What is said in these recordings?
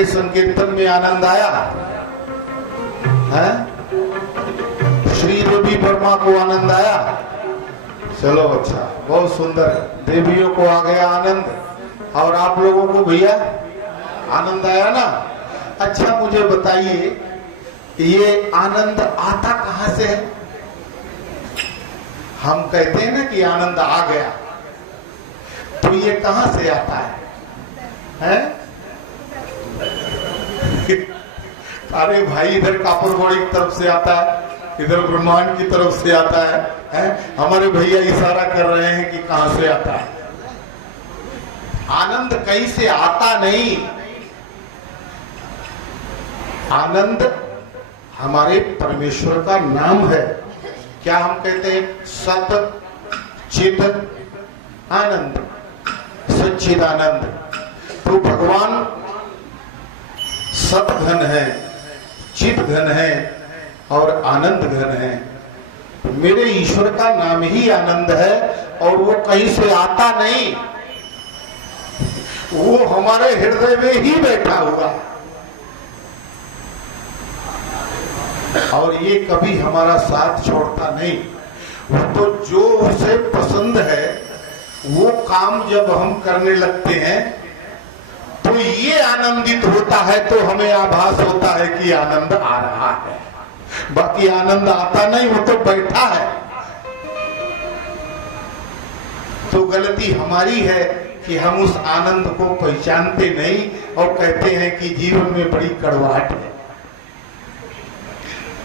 के संकीर्तन में आनंद आया है? श्री रवि वर्मा को आनंद आया? चलो अच्छा, बहुत सुंदर। देवियों को आ गया आनंद, और आप लोगों को भैया आनंद आया ना? अच्छा मुझे बताइए, ये आनंद आता कहां से है? हम कहते हैं ना कि आनंद आ गया, तो ये कहां से आता है? अरे भाई, इधर कापुरवाड़ी की तरफ से आता है, इधर ब्रह्मांड की तरफ से आता है? हमारे भैया इशारा कर रहे हैं कि कहां से आता है। आनंद कहीं से आता नहीं। आनंद हमारे परमेश्वर का नाम है। क्या हम कहते हैं? सत चित आनंद, सच्चिदानंद। तो भगवान सत घन है, चित घन है और आनंद घन है। मेरे ईश्वर का नाम ही आनंद है, और वो कहीं से आता नहीं, वो हमारे हृदय में ही बैठा हुआ, और ये कभी हमारा साथ छोड़ता नहीं। वो तो जो उसे पसंद है वो काम जब हम करने लगते हैं तो ये आनंदित होता है, तो हमें आभास होता है कि आनंद आ रहा है। बाकी आनंद आता नहीं, वो तो बैठा है। तो गलती हमारी है कि हम उस आनंद को पहचानते नहीं और कहते हैं कि जीवन में बड़ी कड़वाहट है।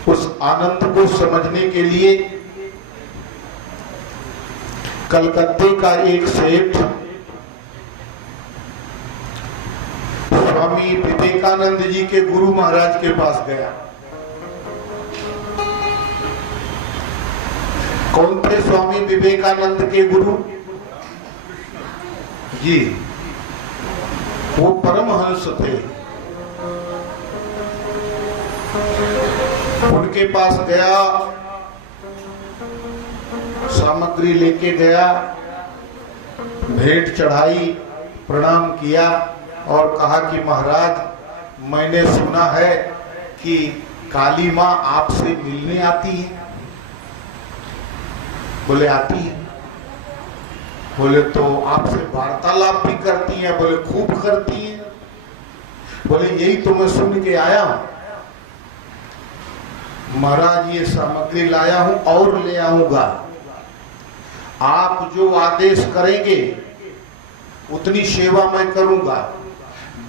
उस आनंद को समझने के लिए कलकत्ते का एक सेठ स्वामी विवेकानंद जी के गुरु महाराज के पास गया। कौन थे स्वामी विवेकानंद के गुरु जी? वो परमहंस थे। उनके पास गया, सामग्री लेके गया, भेंट चढ़ाई, प्रणाम किया और कहा कि महाराज, मैंने सुना है कि काली माँ आपसे मिलने आती है। बोले आती है। बोले तो आपसे वार्तालाप भी करती हैं? बोले खूब करती हैं। बोले यही तो मैं सुन के आया हूं महाराज, ये सामग्री लाया हूं और ले आऊंगा। आप जो आदेश करेंगे उतनी सेवा मैं करूंगा।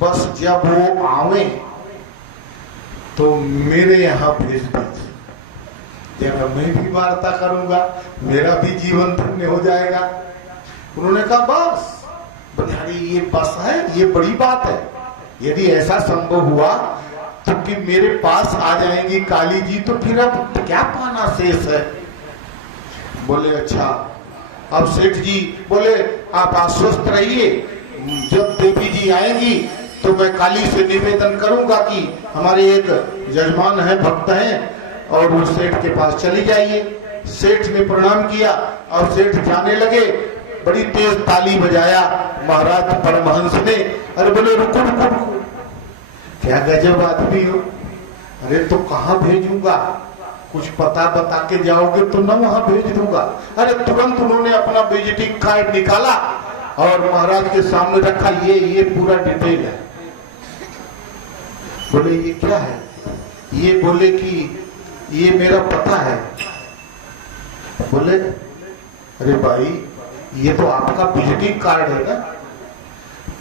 बस जब वो आवे तो मेरे यहाँ भेज दीजिए, जब मैं भी वार्ता करूंगा, मेरा भी जीवन धन्य हो जाएगा। उन्होंने कहा बस। बोले ये बस है, ये बड़ी बात है। यदि ऐसा संभव हुआ तो कि मेरे पास आ जाएंगी काली जी, तो फिर अब क्या पाना शेष है। बोले अच्छा। अब सेठ जी बोले आप आश्वस्त रहिए, जब देवी जी आएंगी तो मैं काली से निवेदन करूंगा कि हमारे एक जजमान है, भक्त हैं, और वो सेठ के पास चली जाइए। सेठ ने प्रणाम किया और सेठ जाने लगे। बड़ी तेज ताली बजाया महाराज परमहंस ने। अरे बोले रुको रुको रुको, क्या गजब आदमी हो। अरे तो कहाँ भेजूंगा? कुछ पता बता के जाओगे तो न वहां भेज दूंगा। अरे तुरंत उन्होंने अपना विजिटिंग कार्ड निकाला और महाराज के सामने रखा। ये पूरा डिटेल है। बोले ये क्या है? ये बोले कि ये मेरा पता है। बोले अरे भाई, ये तो आपका विजिटिंग कार्ड है ना,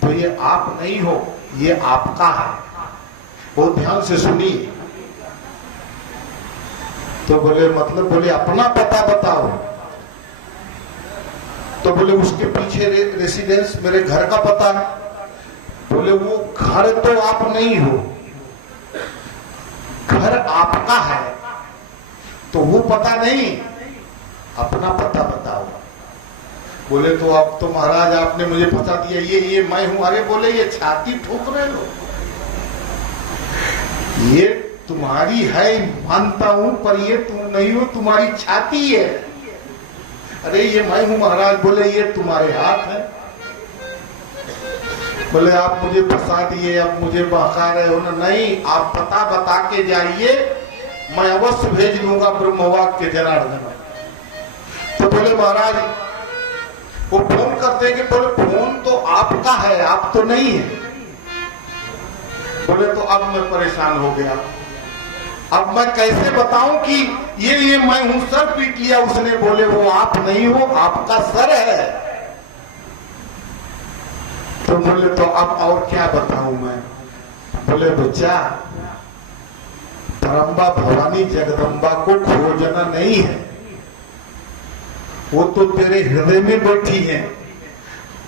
तो ये आप नहीं हो, ये आपका है। बहुत ध्यान से सुनिए। तो बोले मतलब? बोले अपना पता बताओ। तो बोले उसके पीछे रेसिडेंस मेरे घर का पता है। बोले वो घर तो आप नहीं हो, घर आपका है, तो वो पता नहीं, अपना पता बताओ। बोले तो अब तो महाराज आपने मुझे पता दिया, ये मैं हूं। अरे बोले ये छाती ठोक रहे हो, ये तुम्हारी है मानता हूं, पर ये तुम नहीं हो, तुम्हारी छाती है। अरे ये मैं हूं महाराज। बोले ये तुम्हारे हाथ है। बोले आप मुझे फंसा दिए, अब मुझे बहका रहे हो ना। नहीं, आप पता बता के जाइए, मैं अवश्य भेज दूंगा ब्रह्मवाक के जनार्दन में। तो बोले महाराज वो फोन करते कि बोले फोन तो आपका है, आप तो नहीं है। बोले तो अब मैं परेशान हो गया, अब मैं कैसे बताऊं कि ये मैं हूं, सर पीट लिया उसने। बोले वो आप नहीं हो, आपका सर है। तो बोले तो अब और क्या बताऊं मैं। बोले बच्चा, परम्बा भवानी जगदम्बा को खोजना नहीं है, वो तो तेरे हृदय में बैठी है।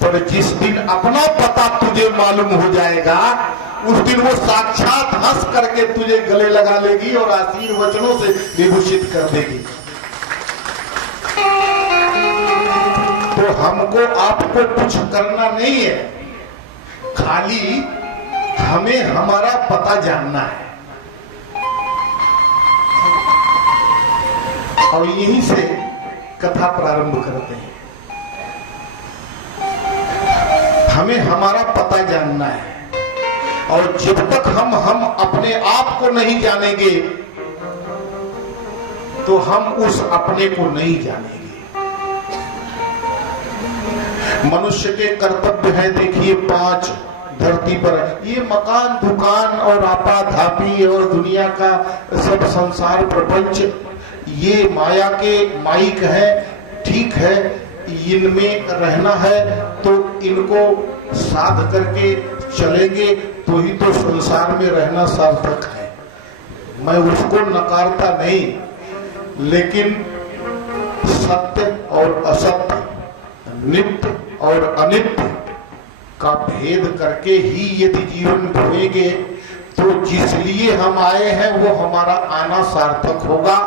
पर जिस दिन अपना पता तुझे मालूम हो जाएगा, उस दिन वो साक्षात हंस करके तुझे गले लगा लेगी और आशीर्वचनों से विभूषित कर देगी। तो हमको आपको कुछ करना नहीं है, खाली हमें हमारा पता जानना है। और यहीं से कथा प्रारंभ करते हैं। हमें हमारा पता जानना है, और जब तक हम अपने आप को नहीं जानेंगे तो हम उस अपने को नहीं जानेंगे। मनुष्य के कर्तव्य है, देखिए 5 धरती पर। ये मकान दुकान और आपाधापी और दुनिया का सब संसार प्रपंच, ये माया के माइक है, ठीक है, इनमें रहना है तो इनको साध करके चलेंगे तो ही तो संसार में रहना सार्थक है। मैं उसको नकारता नहीं, लेकिन सत्य और असत्य, नित्य और अनित्य का भेद करके ही यदि जीवन ढोएंगे तो जिस लिए हम आए हैं वो हमारा आना सार्थक होगा।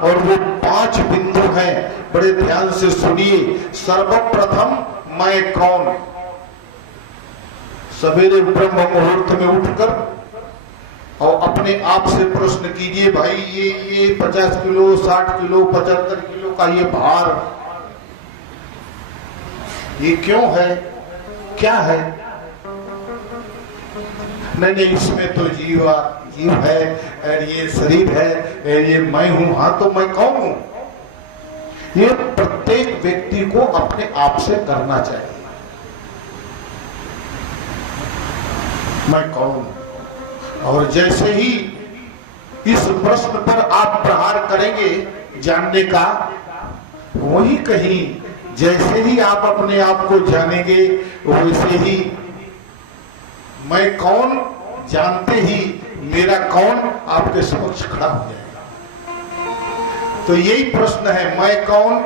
और वो 5 बिंदु हैं, बड़े ध्यान से सुनिए। सर्वप्रथम मैं कौन। सवेरे ब्रह्म मुहूर्त में उठकर और अपने आप से प्रश्न कीजिए, भाई ये 50 किलो 60 किलो 75 किलो का ये भार, ये क्यों है, क्या है। नहीं, इसमें तो जीव है और ये शरीर है और ये मैं हूं। हाँ, तो मैं कौन हूं? ये प्रत्येक व्यक्ति को अपने आप से करना चाहिए। मैं कौन हूं? और जैसे ही इस प्रश्न पर आप प्रहार करेंगे जानने का, वही कहीं जैसे ही आप अपने आप को जानेंगे, वैसे ही मैं कौन जानते ही मेरा कौन आपके समक्ष खड़ा हो जाएगा। तो यही प्रश्न है, मैं कौन,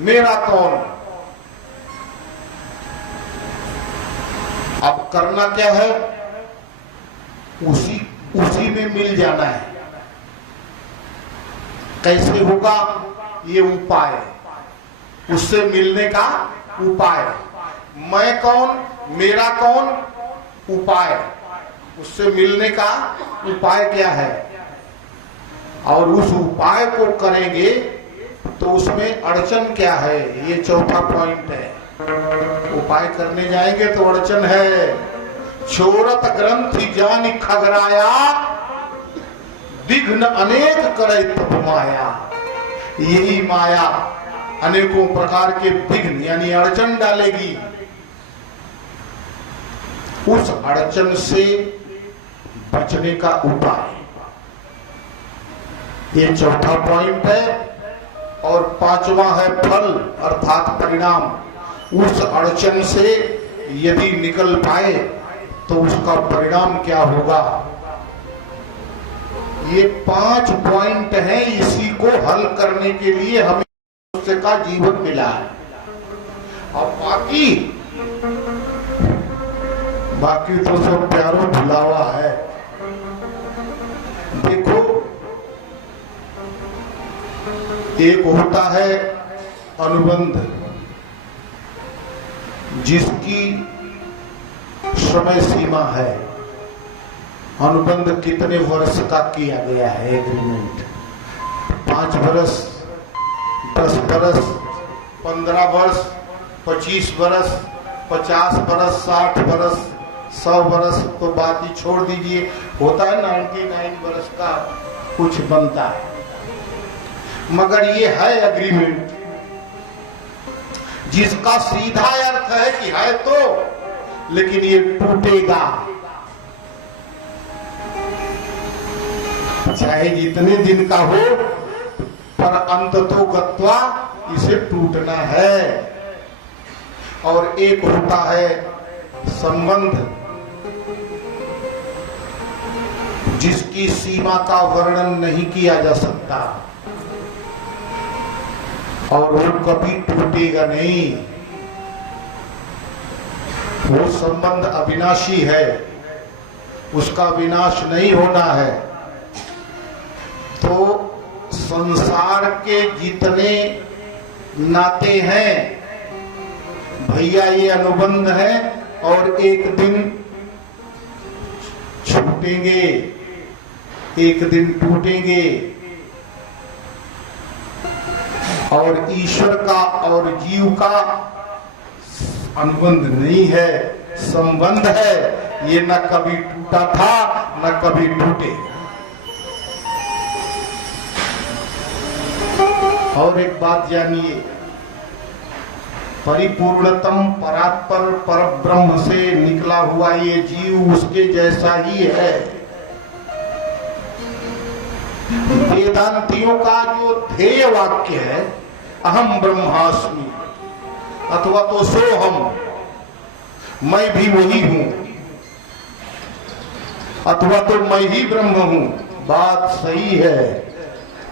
मेरा कौन। अब करना क्या है, उसी में मिल जाना है। कैसे होगा, ये उपाय, उससे मिलने का उपाय। मैं कौन, मेरा कौन, उपाय, उससे मिलने का उपाय क्या है। और उस उपाय को करेंगे तो उसमें अड़चन क्या है, ये चौथा पॉइंट है। उपाय करने जाएंगे तो अड़चन है। छोरत ग्रंथि जानि खगराया, विघ्न अनेक करे तप माया। यही माया अनेकों प्रकार के विघ्न यानी अड़चन डालेगी। उस अड़चन से बचने का उपाय, ये चौथा पॉइंट है। और 5वां है फल अर्थात परिणाम। उस अड़चन से यदि निकल पाए तो उसका परिणाम क्या होगा। ये 5 पॉइंट हैं, इसी को हल करने के लिए हमें मनुष्य का जीवन मिला है। और बाकी तो सब प्यारो भुलावा है। देखो, एक होता है अनुबंध, जिसकी समय सीमा है। अनुबंध कितने वर्ष का किया गया है, एग्रीमेंट 5 वर्ष, 10 वर्ष, 15 वर्ष, 25 वर्ष, 50 वर्ष, 60 वर्ष, 100 बरस तो बात ही छोड़ दीजिए, होता है 99 बरस का कुछ बनता है। मगर ये है एग्रीमेंट जिसका सीधा अर्थ है कि है तो, लेकिन ये टूटेगा, चाहे जितने दिन का हो, पर अंततो गत्वा इसे टूटना है। और एक होता है संबंध जिसकी सीमा का वर्णन नहीं किया जा सकता और वो कभी टूटेगा नहीं। वो संबंध अविनाशी है, उसका विनाश नहीं होना है। तो संसार के जितने नाते हैं भैया, ये अनुबंध है और एक दिन छूटेंगे, एक दिन टूटेंगे। और ईश्वर का और जीव का अनुबंध नहीं है, संबंध है। ये न कभी टूटा था न कभी टूटे। और एक बात जानिए, परिपूर्णतम परात्पर परब्रह्म से निकला हुआ ये जीव उसके जैसा ही है। वेदांतियों का जो ध्येय वाक्य है अहम ब्रह्मास्मि, अथवा तो सोहम, मैं भी वही हूं, अथवा तो मैं ही ब्रह्म हूं, बात सही है,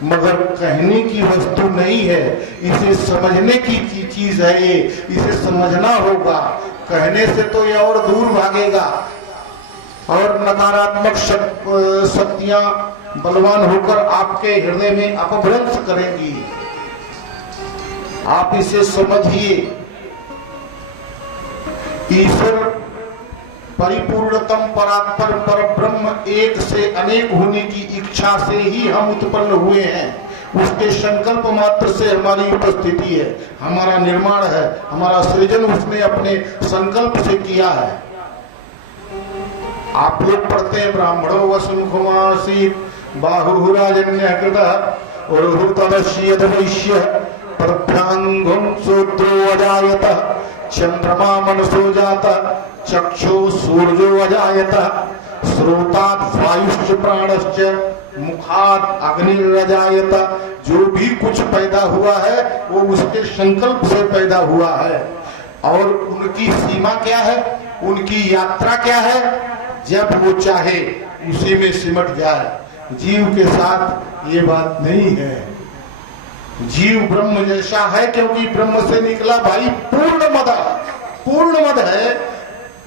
मगर कहने की वस्तु नहीं है। इसे समझने की चीज है ये, इसे समझना होगा। कहने से तो ये और दूर भागेगा और नकारात्मक शक्तियां बलवान होकर आपके हृदय में अपभ्रंश करेंगी। आप इसे समझिए, ईश्वर परिपूर्णतम परात्पर परब्रह्म एक से अनेक होने की इच्छा से ही हम उत्पन्न हुए हैं। उसके संकल्प मात्र से हमारी उपस्थिति है, हमारा निर्माण है, हमारा सृजन उसने अपने संकल्प से किया है। आप लोग पढ़ते हैं ब्राह्मणो वसुकुमासीत बाहुराजन्य कृत उरुतलश्यद वैश्य प्रभ्यांगुं शूद्रो अजायत चंद्रमा मनसो जाता चक्षु सूर्यो अजायत श्रोतात् वायुश्च प्राणश्च मुखात् अग्निरजायत। जो भी कुछ पैदा हुआ है वो उसके संकल्प से पैदा हुआ है। और उनकी सीमा क्या है, उनकी यात्रा क्या है, जब वो चाहे उसी में सिमट जाए। जीव के साथ ये बात नहीं है। जीव ब्रह्म जैसा है क्योंकि ब्रह्म से निकला भाई पूर्ण मद है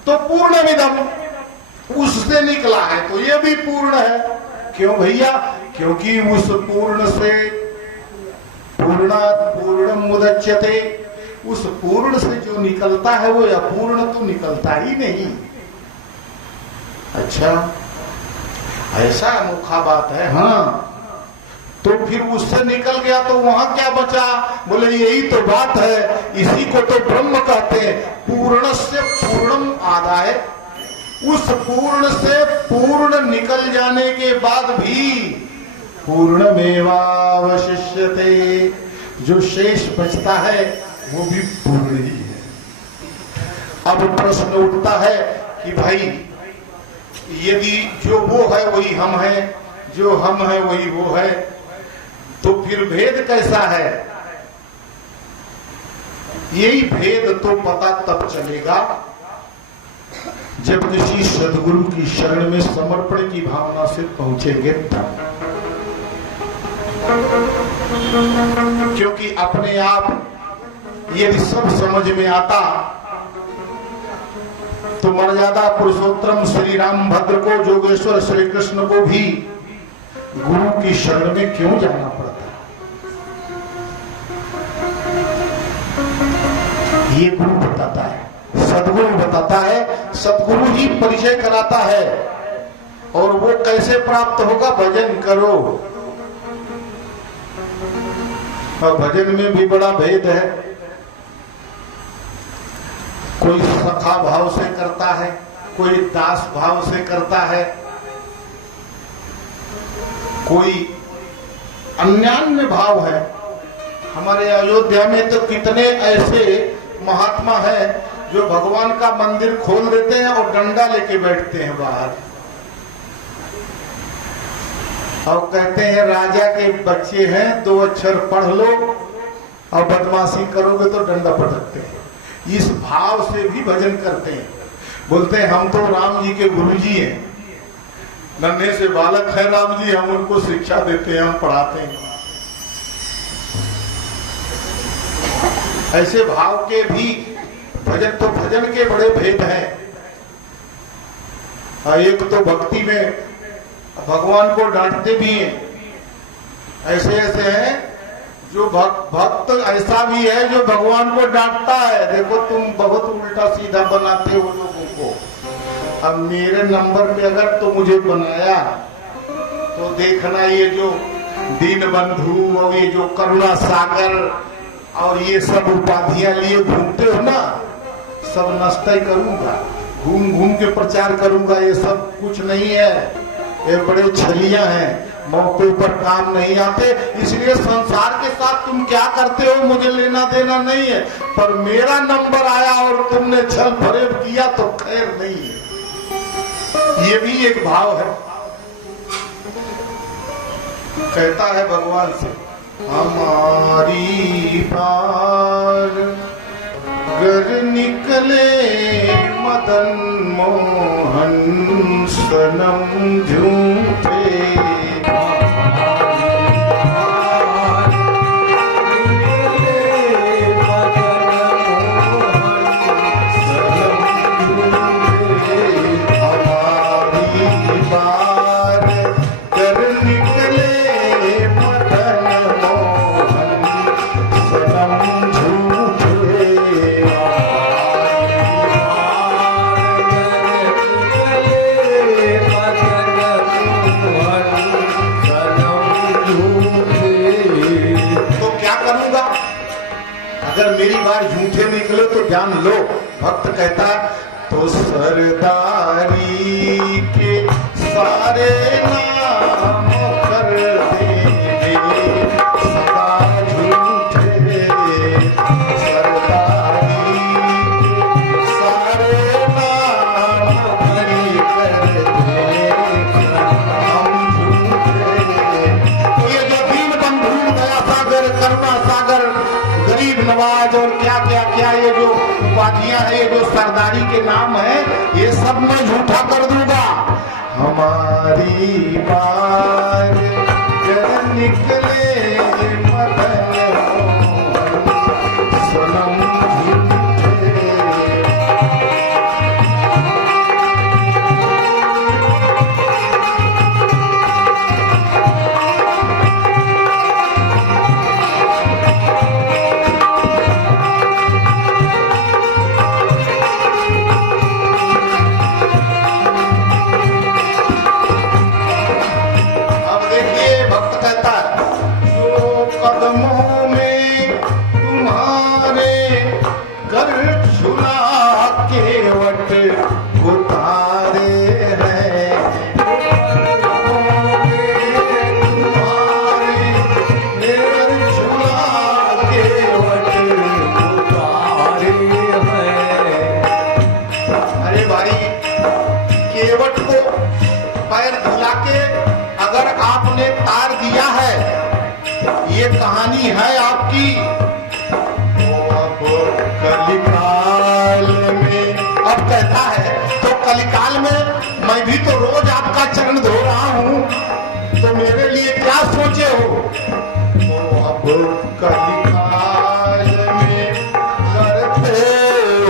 तो पूर्णमिदम, उससे निकला है तो ये भी पूर्ण है। क्यों भैया? क्योंकि उस पूर्ण से पूर्णात् पूर्णम मुदच्यते, उस पूर्ण से जो निकलता है वो अपूर्ण तो निकलता ही नहीं। अच्छा, ऐसा अनोखा बात है। हाँ, तो फिर उससे निकल गया तो वहां क्या बचा? बोले यही तो बात है, इसी को तो ब्रह्म कहते हैं। पूर्ण से पूर्णम आदाय, उस पूर्ण से पूर्ण निकल जाने के बाद भी पूर्णमेवावशिष्यते, जो शेष बचता है वो भी पूर्ण ही है। अब प्रश्न उठता है कि भाई यदि जो वो है वही हम है, जो हम है वही वो है, तो फिर भेद कैसा है? यही भेद तो पता तब चलेगा जब किसी सदगुरु की शरण में समर्पण की भावना से पहुंचेंगे तब। क्योंकि अपने आप यदि सब समझ में आता तो मर्यादा पुरुषोत्तम श्री राम भद्र को, जोगेश्वर श्री कृष्ण को भी गुरु की शरण में क्यों जाना पड़ता? ये गुरु बताता है, सदगुरु बताता है, सदगुरु ही परिचय कराता है। और वो कैसे प्राप्त होगा? भजन करो। और भजन में भी बड़ा भेद है। कोई सखा भाव से करता है, कोई दास भाव से करता है, कोई अन्यान्य भाव है। हमारे अयोध्या में तो कितने ऐसे महात्मा हैं जो भगवान का मंदिर खोल देते हैं और डंडा लेके बैठते हैं बाहर और कहते हैं राजा के बच्चे हैं, 2 अक्षर पढ़ लो और बदमाशी करोगे तो डंडा पटकते हैं। इस भाव से भी भजन करते हैं, बोलते हैं हम तो राम जी के गुरुजी हैं, नन्हे से बालक है राम जी, हम उनको शिक्षा देते हैं, हम पढ़ाते हैं। ऐसे भाव के भी भजन, तो भजन के बड़े भेद हैं। एक तो भक्ति में भगवान को डांटते भी हैं, ऐसे ऐसे हैं जो भक्त ऐसा भी है जो भगवान को डांटता है, देखो तुम बहुत उल्टा सीधा बनाते हो लोगों को। अब मेरे नंबर पे अगर तो मुझे बनाया तो देखना ये जो दीन बंधु और ये जो करुणा सागर और ये सब उपाधियां लिए घूमते हो ना, सब नष्ट ही करूंगा, घूम घूम के प्रचार करूंगा। ये सब कुछ नहीं है, ये बड़े छलियां हैं, मौके पर काम नहीं आते। इसलिए संसार के साथ तुम क्या करते हो मुझे लेना देना नहीं है, पर मेरा नंबर आया और तुमने छल फरेब किया तो खैर नहीं है। ये भी एक भाव है। कहता है भगवान से, हमारी बार घर निकले मदन मोहन सनम झूठे, मेरी बार झूठे निकले तो जान लो। भक्त कहता तो सरदारी के सारे नाम कर देंगे सदा झूठे, सरदारी के सारे नाम कर देंगे हम झूठे। तो ये जो दीन बंधु दया सागर करुणा सागर गरीब नवाज और क्या क्या क्या ये जो उपाधियां है, ये जो सरदारी के नाम है, ये सब मैं झूठा कर दूंगा। हमारी बात निकले मदन सनम झूठे। केवट को पैर धुला के अगर आपने तार दिया है, ये कहानी है आपकी। तो अब कलिकाल में, अब कहता है तो कलिकाल में मैं भी तो रोज आपका चरण धो रहा हूँ, तो मेरे लिए क्या सोचे हो। तो अब कलिकाल में करते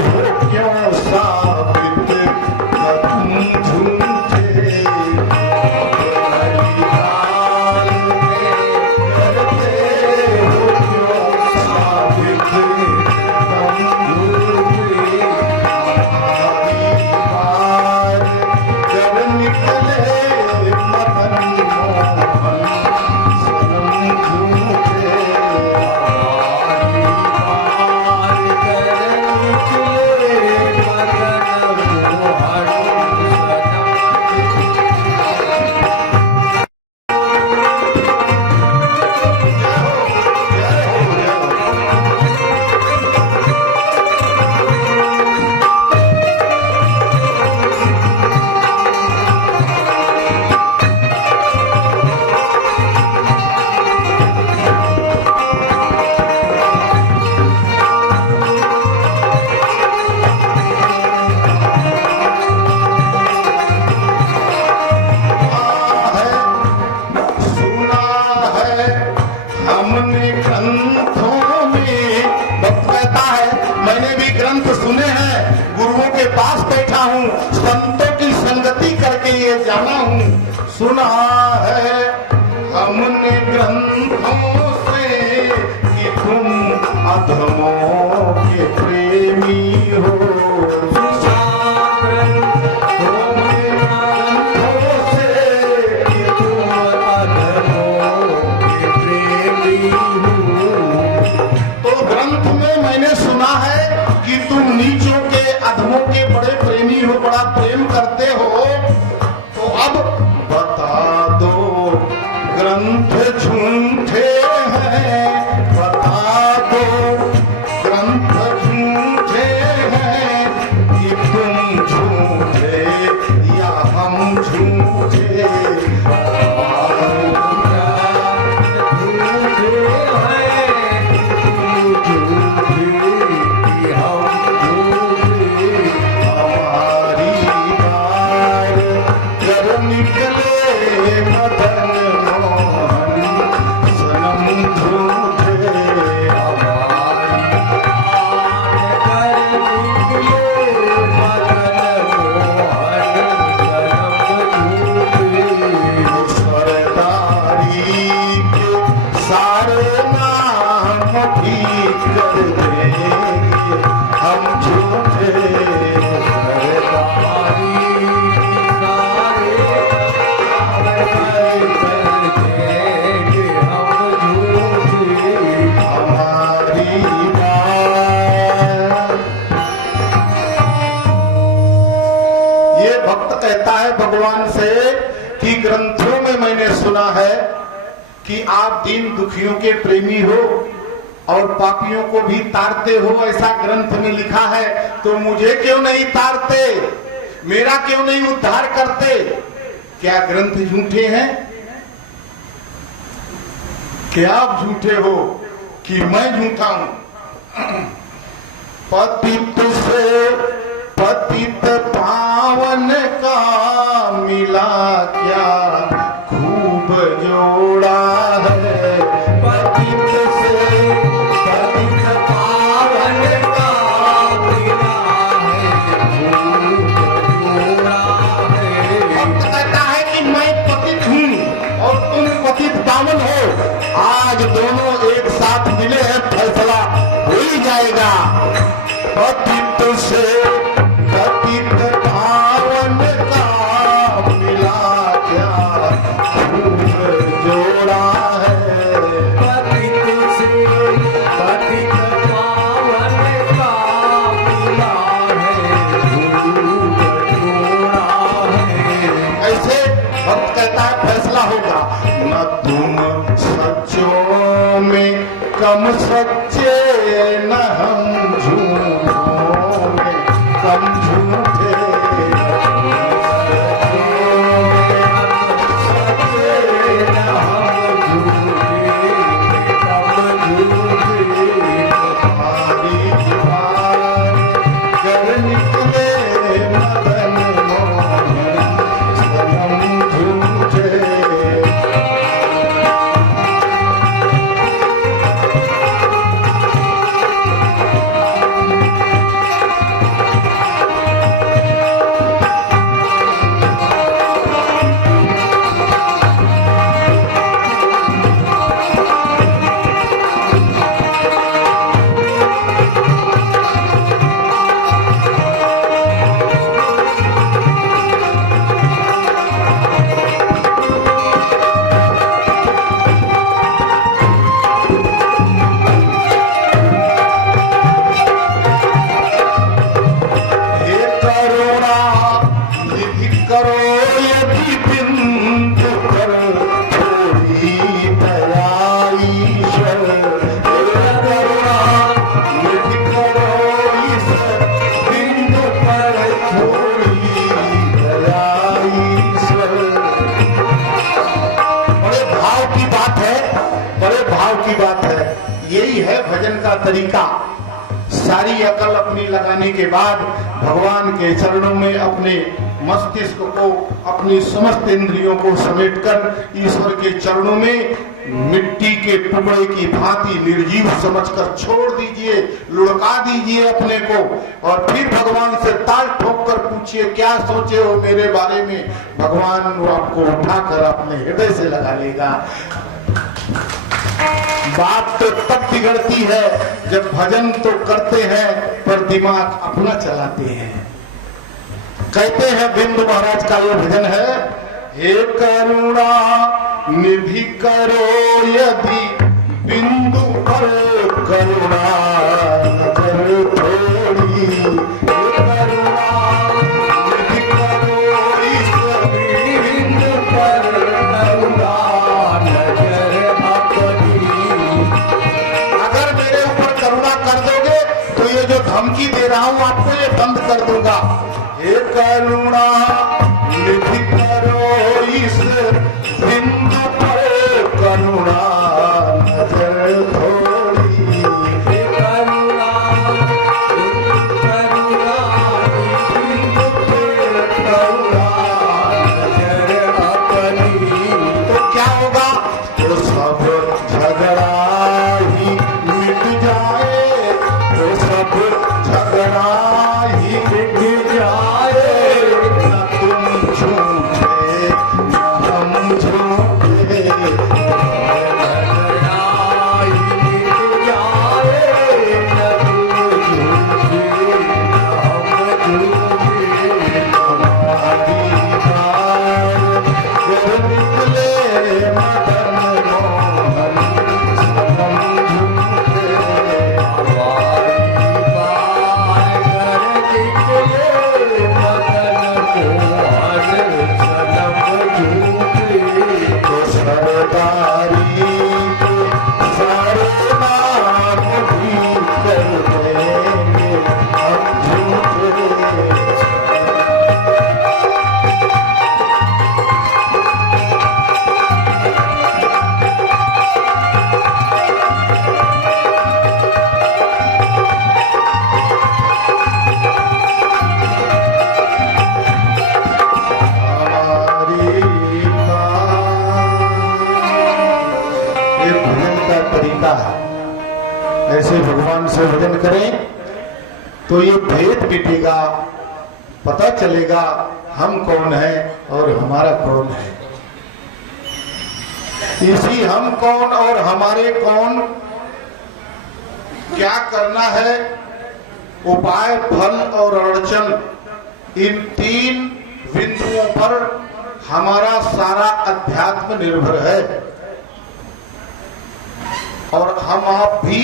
हो क्यों साबित के पास बैठा हूँ, संतों की संगति करके ये जाना हूँ। सुना है हमने ग्रंथों से कि तुम अधमों के प्रेमी हो। नीचों के अधमों के बड़े प्रेमी हो, बड़ा प्रेम करते हो, तो अब बता दो ग्रंथ झूठे हैं, बता दो ग्रंथ झूठे हैं कि तुम झूठे या हम झूठे। भगवान से कि ग्रंथों में मैंने सुना है कि आप दीन दुखियों के प्रेमी हो और पापियों को भी तारते हो, ऐसा ग्रंथ में लिखा है। तो मुझे क्यों नहीं तारते, मेरा क्यों नहीं उद्धार करते? क्या ग्रंथ झूठे हैं? क्या आप झूठे हो कि मैं झूठा हूं? पतित से पतित पावन का मिला क्या खूब जोड़ा है। पतित से पतित पावन का मिला है खूब जोड़ा है। भक्त कहता है कि मैं पतित हूँ और तुम पतित पावन हो, आज दोनों एक साथ मिले हैं, फैसला हो ही जाएगा। पतित से पतित पावन का मिला क्या खूब जोड़ा है। पतित से पतित पावन का मिला है खूब जोड़ा है। ऐसे भक्त कहता है फैसला होगा। न तुम सच्चों में कम सच्चे, न हम झूठों में कम झूठे। यही है भजन का तरीका। सारी अकल अपनी लगाने के बाद भगवान के चरणों में अपने मस्तिष्क को, अपनी समस्त इंद्रियों को समेटकर ईश्वर के चरणों में मिट्टी के टुकड़े की भांति निर्जीव समझकर छोड़ दीजिए, लुढ़का दीजिए अपने को, और फिर भगवान से ताल ठोक कर पूछिए क्या सोचे हो मेरे बारे में। भगवान वो आपको उठाकर अपने हृदय से लगा लेगा। बात तो तब बिगड़ती है जब भजन तो करते हैं पर दिमाग अपना चलाते हैं। कहते हैं बिंदु महाराज का ये भजन है, हे करुणा निधि करो यदि बिंदु पर करुणा नजर थोड़ी, हे करुणा निधि करो इस बिंदु पर करुणा नजर अपनी। अगर मेरे ऊपर करुणा कर दोगे तो ये जो धमकी दे रहा हूं आपको ये बंद कर दूंगा। हे करुणा निधि करो इस बिंदु पर करुणा नजर थोड़ी, हे करुणा करुणा बिंदु पर करुणा नजर अपनी। तो क्या होगा? तो सब झगड़ा ही मिट जाए, तो सब झगड़ा ही मिट जाए, न तुम झूठे न हम झूठे, झगड़ा ही मिट जाए, न तुम झूठे न हम झूठे, हमारी बार फिर निकले मदन मोहन सनम झूठे, हमारी बार कर निकले मदन मोहन सनम झूठे। तो सरदारी के सारे नाम भी कर देंगे हम झूठे। ये भजन का तरीका है, ऐसे भगवान से भजन करें तो ये भेद मिटेगा, पता चलेगा हम कौन है और हमारा कौन है। इसी हम कौन और हमारे कौन क्या करना है, उपाय फल और अड़चन, इन तीन बिंदुओं पर हमारा सारा अध्यात्म निर्भर है। और हम आप भी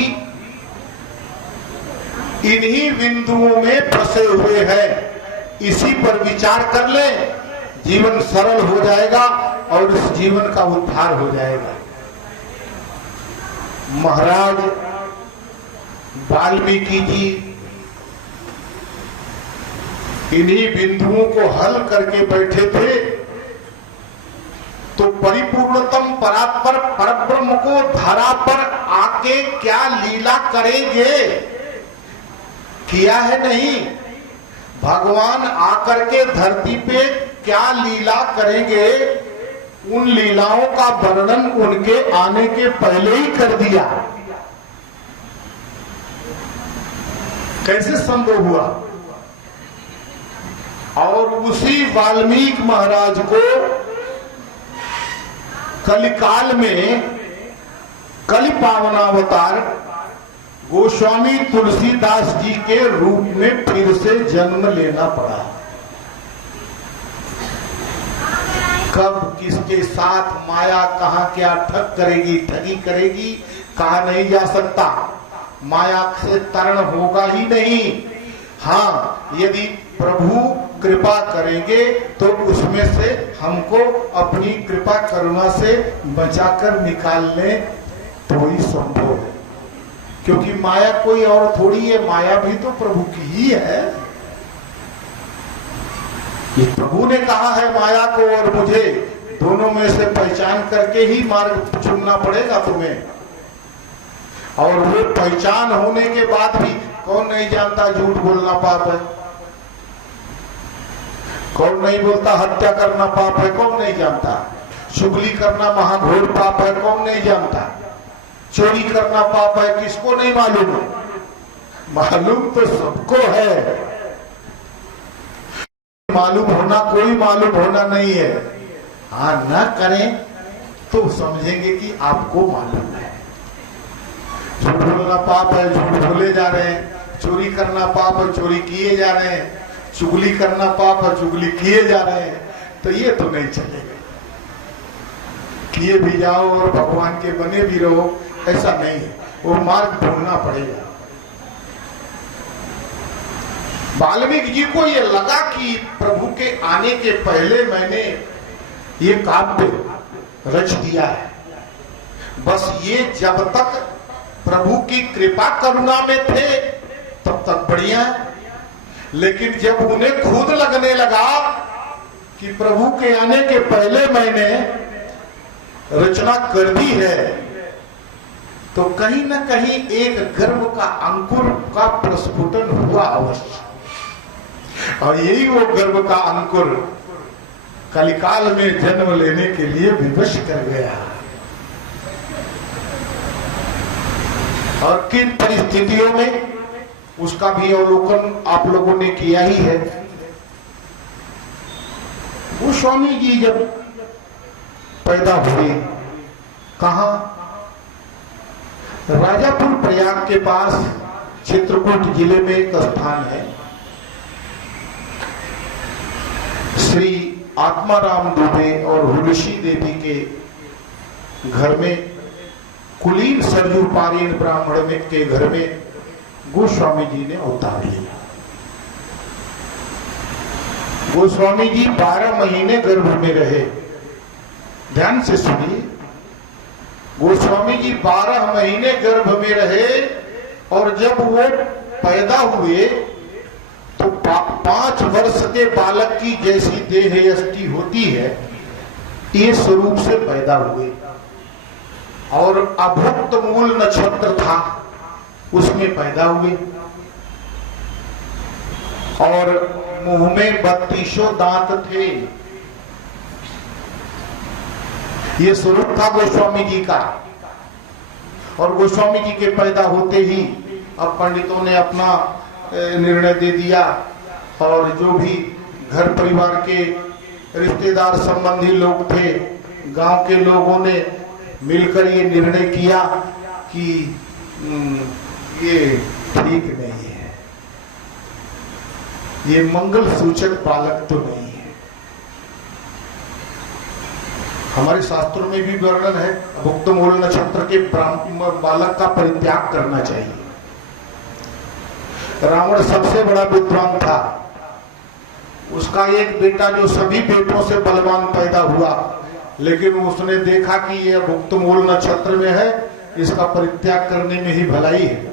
इन्हीं बिंदुओं में फंसे हुए हैं। इसी पर विचार कर ले, जीवन सरल हो जाएगा और इस जीवन का उद्धार हो जाएगा। महाराज वाल्मीकि जी इन्हीं बिंदुओं को हल करके बैठे थे तो परिपूर्णतम परात्पर परब्रह्म को धरा पर आके क्या लीला करेंगे, किया है नहीं। भगवान आकर के धरती पे क्या लीला करेंगे, उन लीलाओं का वर्णन उनके आने के पहले ही कर दिया। कैसे संभव हुआ? और उसी वाल्मीकि महाराज को कलिकाल में कलि पावनावतार गोस्वामी तुलसीदास जी के रूप में फिर से जन्म लेना पड़ा। कब किसके साथ माया कहाँ क्या ठग करेगी, ठगी करेगी, कहा नहीं जा सकता। माया से तरण होगा ही नहीं। हाँ, यदि प्रभु कृपा करेंगे तो उसमें से हमको अपनी कृपा करुणा से बचाकर निकालने तो ही संभव है। क्योंकि माया कोई और थोड़ी है, माया भी तो प्रभु की ही है। ये प्रभु ने कहा है माया को और मुझे, दोनों में से पहचान करके ही मार्ग चुनना पड़ेगा तुम्हें। और वो पहचान होने के बाद भी कौन नहीं जानता झूठ बोलना पाप है, कौन नहीं बोलता हत्या करना पाप है, कौन नहीं जानता। चुगली करना महाघोर पाप है, कौन नहीं जानता। चोरी करना पाप है, किसको नहीं मालूम है? मालूम तो सबको है। मालूम होना कोई मालूम होना नहीं है। हाँ, न करें तो समझेंगे कि आपको मालूम है। झूठ बोलना पाप है, झूठ बोले जा रहे हैं। चोरी करना पाप है, चोरी किए जा रहे हैं। चुगली करना पाप है, चुगली किए जा रहे हैं। तो ये तो नहीं चलेगा। किए भी जाओ और भगवान के बने भी रहो, ऐसा नहीं है। वो मार्ग ढूंढना पड़ेगा। वाल्मीकि जी को ये लगा कि प्रभु के आने के पहले मैंने ये काव्य रच दिया है, बस ये जब तक प्रभु की कृपा करुणा में थे तब तक बढ़िया। लेकिन जब उन्हें खुद लगने लगा कि प्रभु के आने के पहले मैंने रचना कर दी है, तो कहीं ना कहीं एक गर्व का अंकुर का प्रस्फुटन हुआ अवश्य। और यही वो गर्व का अंकुर कलिकाल में जन्म लेने के लिए विवश कर गया। और किन परिस्थितियों में, उसका भी अवलोकन आप लोगों ने किया ही है। वो स्वामी जी जब पैदा हुए, कहा? राजापुर प्रयाग के पास चित्रकूट जिले में एक स्थान है, श्री आत्माराम दुबे और हुलसी देवी के घर में, कुलीन सरजू पारीन ब्राह्मण में के घर में गोस्वामी जी ने अवतार लिया। गोस्वामी जी 12 महीने गर्भ में रहे। ध्यान से सुनिए, गोस्वामी जी 12 महीने गर्भ में रहे और जब वो पैदा हुए तो 5 वर्ष के बालक की जैसी देह यष्टि होती है, ये स्वरूप से पैदा हुए। और अभुक्त मूल नक्षत्र था, उसमें पैदा हुए। और मुंह में 32 दांत थे। ये स्वरूप था गोस्वामी जी का। और गोस्वामी जी के पैदा होते ही अब पंडितों ने अपना निर्णय दे दिया, और जो भी घर परिवार के रिश्तेदार संबंधी लोग थे, गांव के लोगों ने मिलकर ये निर्णय किया कि ये ठीक नहीं है, ये मंगल सूचक बालक तो नहीं है। हमारे शास्त्रों में भी वर्णन है, भुक्त मूल नक्षत्र के बालक का परित्याग करना चाहिए। रावण सबसे बड़ा विद्वान था, उसका एक बेटा जो सभी बेटों से बलवान पैदा हुआ, लेकिन उसने देखा कि यह भुक्त मूल नक्षत्र में है, इसका परित्याग करने में ही भलाई है,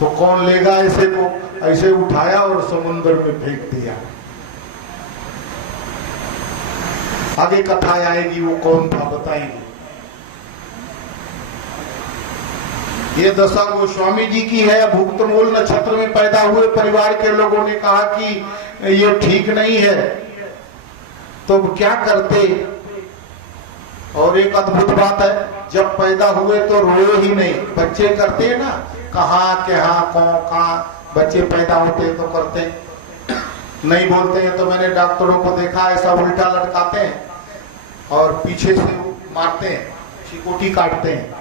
तो कौन लेगा ऐसे को। ऐसे उठाया और समुद्र में फेंक दिया। आगे कथा आएगी, वो कौन था बताएंगे। ये दशा गोस्वामी जी की है। भुक्त मूल नक्षत्र में पैदा हुए परिवार के लोगों ने कहा कि ये ठीक नहीं है, तो क्या करते। और एक अद्भुत बात है, जब पैदा हुए तो रोए ही नहीं। बच्चे करते हैं ना, कहाँ कहाँ बच्चे पैदा होते हैं तो करते हैं, नहीं बोलते हैं। तो मैंने डॉक्टरों को देखा, ऐसा उल्टा लटकाते हैं और पीछे से मारते हैं, चिकोटी काटते हैं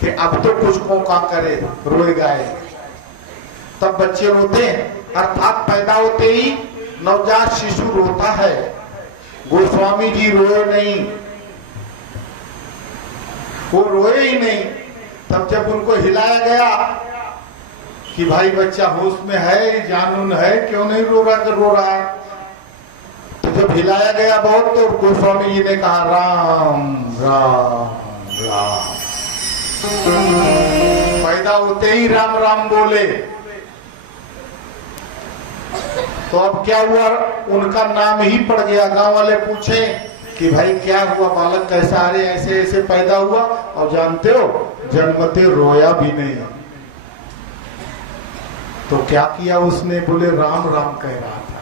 कि अब तो कुछ को का करे, रोएगा। तब बच्चे रोते हैं, अर्थात पैदा होते ही नवजात शिशु रोता है। गोस्वामी जी रोए नहीं, वो रोए ही नहीं। तब जब उनको हिलाया गया कि भाई बच्चा होश में है, जानून है, क्यों नहीं रो रहा है, तो जब हिलाया गया बहुत, तो गोस्वामी जी ने कहा राम राम राम। पैदा होते ही राम राम बोले। तो अब क्या हुआ, उनका नाम ही पड़ गया। गांव वाले पूछे कि भाई क्या हुआ, बालक कैसा, अरे ऐसे ऐसे पैदा हुआ। और जानते हो, जन्मते रोया भी नहीं। तो क्या किया उसने, बोले राम राम कह रहा था।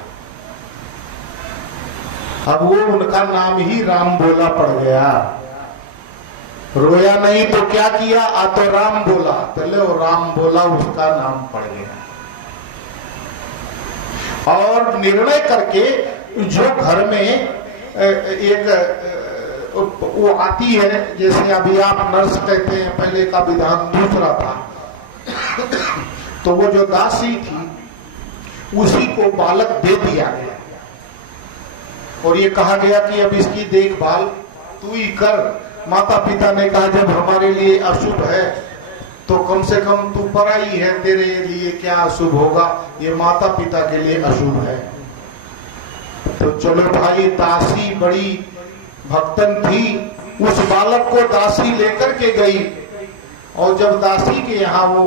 अब वो उनका नाम ही राम बोला पड़ गया। रोया नहीं तो क्या किया, आ तो राम बोला, तो ले राम बोला उसका नाम पड़ गया। और निर्णय करके जो घर में एक वो आती है, जैसे अभी आप नर्स कहते हैं, पहले का विधान दूसरा था, तो वो जो दासी थी उसी को बालक दे दिया गया और ये कहा गया कि अब इसकी देखभाल तू ही कर। माता पिता ने कहा जब हमारे लिए अशुभ है तो कम से कम तू पराई है, तेरे लिए क्या अशुभ होगा, ये माता पिता के लिए अशुभ है। तो चलो भाई, दासी बड़ी भक्तन थी, उस बालक को दासी लेकर के गई और जब दासी के यहाँ वो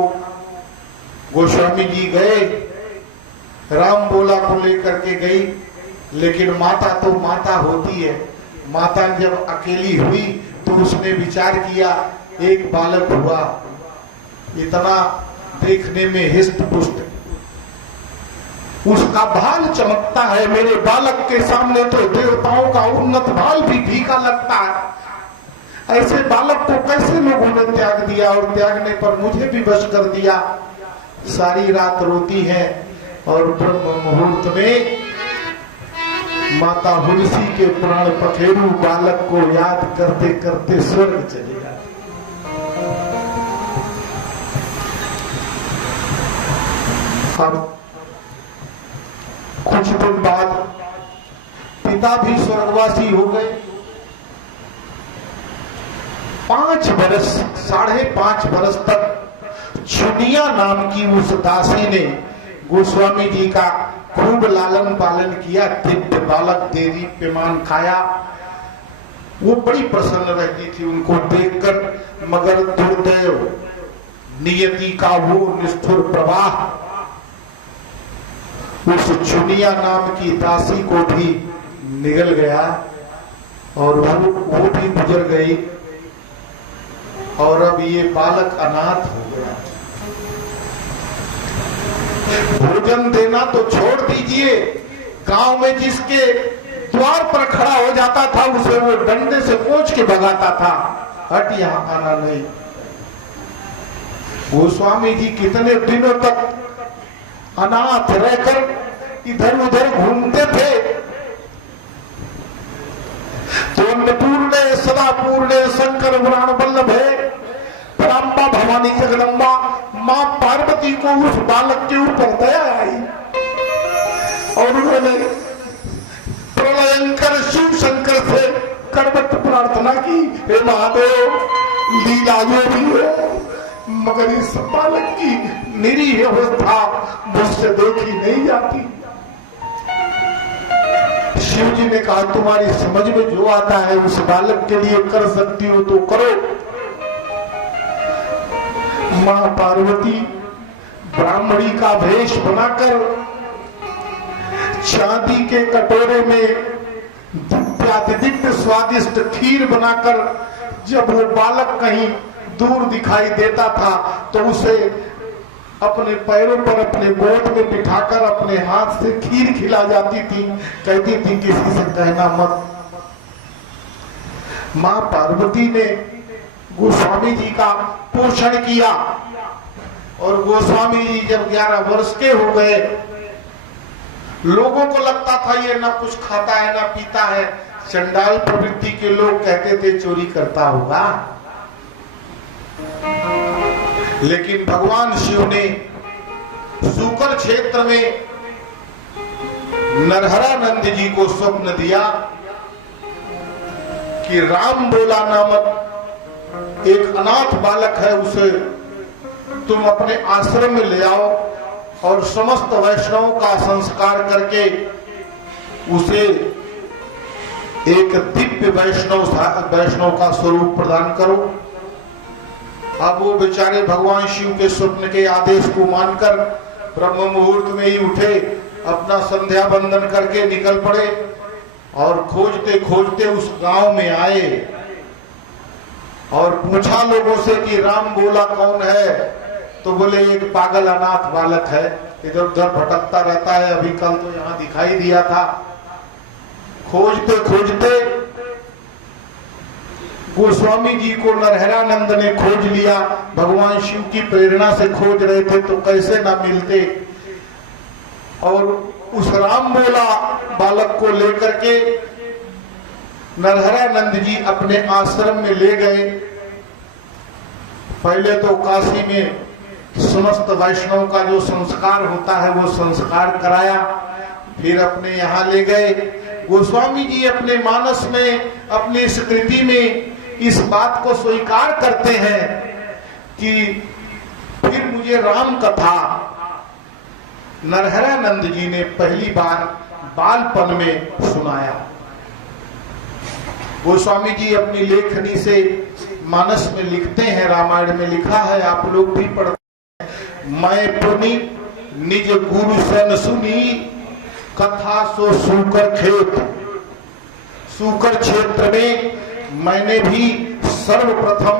गोस्वामी जी गए, राम बोला को लेकर के गई, लेकिन माता तो माता होती है। माता जब अकेली हुई तो उसने विचार किया, एक बालक हुआ, इतना देखने में हिस्ट पुष्ट, उसका भाल चमकता है, मेरे बालक के सामने तो देवताओं का उन्नत भाल भी फीका लगता है। ऐसे बालक को कैसे लोगों ने त्याग दिया, और त्यागने पर मुझे भी वश कर दिया। सारी रात रोती है और ब्रह्म मुहूर्त में माता हुलसी के प्राण पखेरु बालक को याद करते करते स्वर्ग चले जाते। अब कुछ दिन बाद पिता भी स्वर्गवासी हो गए। 5 बरस, 5.5 बरस तक चुनिया नाम की उस दासी ने गोस्वामी जी का खूब लालन पालन किया। दिव्य बालक देवी पेमान खाया, वो बड़ी प्रसन्न रहती थी उनको देखकर। मगर दुर्दैव, नियति का वो निष्ठुर प्रवाह उस चुनिया नाम की दासी को भी निगल गया और वो भी गुजर गई और अब ये बालक अनाथ हो गया। भोजन देना तो छोड़ दीजिए, गांव में जिसके द्वार पर खड़ा हो जाता था उसे वो डंडे से कोच के भगाता था, हट यहां आना नहीं। गोस्वामी जी कितने दिनों तक अनाथ रहकर इधर उधर घूमते थे। तो अन्नपूर्णे सदा पूर्णे शंकर पुराण वल्लभे राम्बा भवानी जगदम्बा, मां पार्वती को उस बालक के ऊपर दया आई और उन्होंने प्रलयंकर शिव शंकर से करवट प्रार्थना की, हे महादेव लीला जो भी हो, मगर इस बालक की निरीह अवस्था मुझसे देखी नहीं जाती। शिव जी ने कहा तुम्हारी समझ में जो आता है उस बालक के लिए कर सकती हो तो करो। मां पार्वती ब्राह्मणी का वेश बनाकर चांदी के कटोरे में दिव्य स्वादिष्ट खीर बनाकर जब वो बालक कहीं दूर दिखाई देता था तो उसे अपने पैरों पर अपने गोद में बिठाकर अपने हाथ से खीर खिला जाती थी। कहती थी किसी से कहना मत। मां पार्वती ने गोस्वामी जी का पोषण किया और गोस्वामी जी जब 11 वर्ष के हो गए, लोगों को लगता था ये ना कुछ खाता है ना पीता है, चंडाल प्रवृत्ति के लोग कहते थे चोरी करता होगा। लेकिन भगवान शिव ने सूकर क्षेत्र में नरहरानंद जी को स्वप्न दिया कि राम बोला नामक एक अनाथ बालक है, उसे तुम अपने आश्रम में ले आओ और समस्त वैष्णवों का संस्कार करके उसे एक दिव्य वैष्णव का स्वरूप प्रदान करो। अब वो बेचारे भगवान शिव के स्वप्न के आदेश को मानकर ब्रह्म मुहूर्त में ही उठे, अपना संध्या बंदन करके निकल पड़े और खोजते खोजते उस गांव में आए और पूछा लोगों से कि राम बोला कौन है, तो बोले एक पागल अनाथ बालक है, इधर उधर भटकता रहता है, अभी कल तो यहाँ दिखाई दिया था। खोजते खोजते गोस्वामी जी को नरहरानंद ने खोज लिया। भगवान शिव की प्रेरणा से खोज रहे थे तो कैसे ना मिलते। और उस राम बोला बालक को लेकर के नरहरानंद जी अपने आश्रम में ले गए। पहले तो काशी में समस्त वैष्णव का जो संस्कार होता है वो संस्कार कराया, फिर अपने यहाँ ले गए। गोस्वामी जी अपने मानस में, अपनी स्मृति में इस बात को स्वीकार करते हैं कि फिर मुझे राम कथा नरहरानंद जी ने पहली बार बालपन में सुनाया। गोस्वामी जी अपनी लेखनी से मानस में लिखते हैं, रामायण में लिखा है, आप लोग भी पढ़ते हैं। मैं पुनि निज गुरु सन सुनी कथा सो सूकर खेत। सूकर क्षेत्र में मैंने भी सर्वप्रथम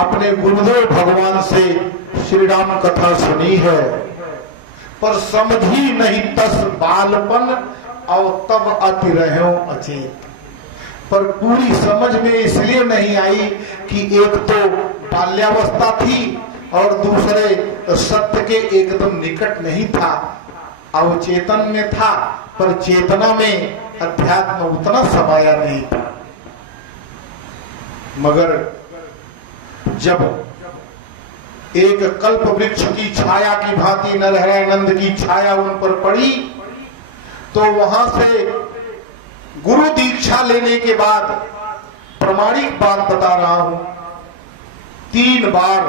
अपने गुरुदेव भगवान से श्री राम कथा सुनी है, पर समझी नहीं तस बालपन और तब अति रहो अचेत। पर पूरी समझ में इसलिए नहीं आई कि एक तो बाल्यावस्था थी और दूसरे सत्य के एकदम निकट नहीं था, अवचेतन में था, पर चेतना में अध्यात्म उतना समाया नहीं था। मगर जब एक कल्प वृक्ष की छाया की भांति नरहरानंद की छाया उन पर पड़ी, तो वहां से गुरु दीक्षा लेने के बाद प्रमाणिक बात बता रहा हूं, तीन बार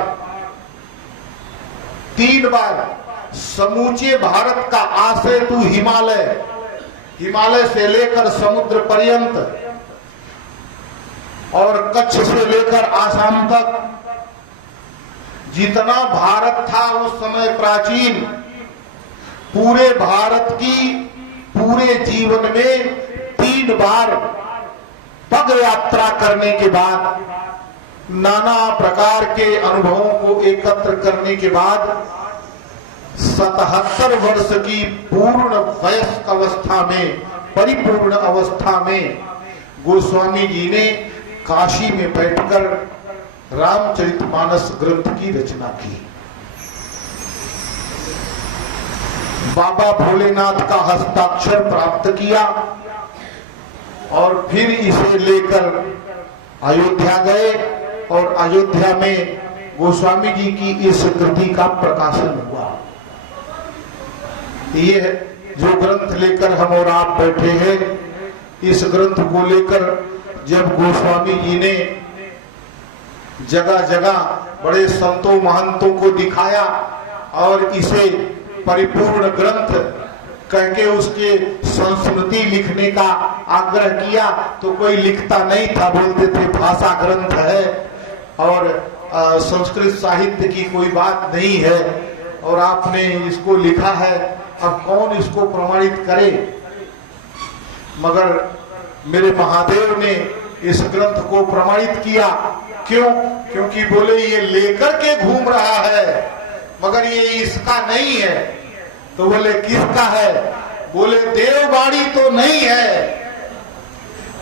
समूचे भारत का आसेतु हिमालय, हिमालय से लेकर समुद्र पर्यंत और कच्छ से लेकर आसाम तक जितना भारत था उस समय प्राचीन, पूरे भारत की पूरे जीवन में 3 बार पग यात्रा करने के बाद, नाना प्रकार के अनुभवों को एकत्र करने के बाद 77 वर्ष की पूर्ण वयस्क अवस्था में, परिपूर्ण अवस्था में गोस्वामी जी ने काशी में बैठकर रामचरितमानस ग्रंथ की रचना की। बाबा भोलेनाथ का हस्ताक्षर प्राप्त किया और फिर इसे लेकर अयोध्या गए और अयोध्या में गोस्वामी जी की इस कृति का प्रकाशन हुआ। ये जो ग्रंथ लेकर हम और आप बैठे हैं, इस ग्रंथ को लेकर जब गोस्वामी जी ने जगह जगह बड़े संतों महंतों को दिखाया और इसे परिपूर्ण ग्रंथ कह के उसके संस्मृति लिखने का आग्रह किया, तो कोई लिखता नहीं था, बोलते थे भाषा ग्रंथ है और संस्कृत साहित्य की कोई बात नहीं है और आपने इसको लिखा है, अब कौन इसको प्रमाणित करे। मगर मेरे महादेव ने इस ग्रंथ को प्रमाणित किया। क्यों? क्योंकि बोले ये लेकर के घूम रहा है मगर ये इसका नहीं है। तो बोले किसका है? बोले देववाणी तो नहीं है।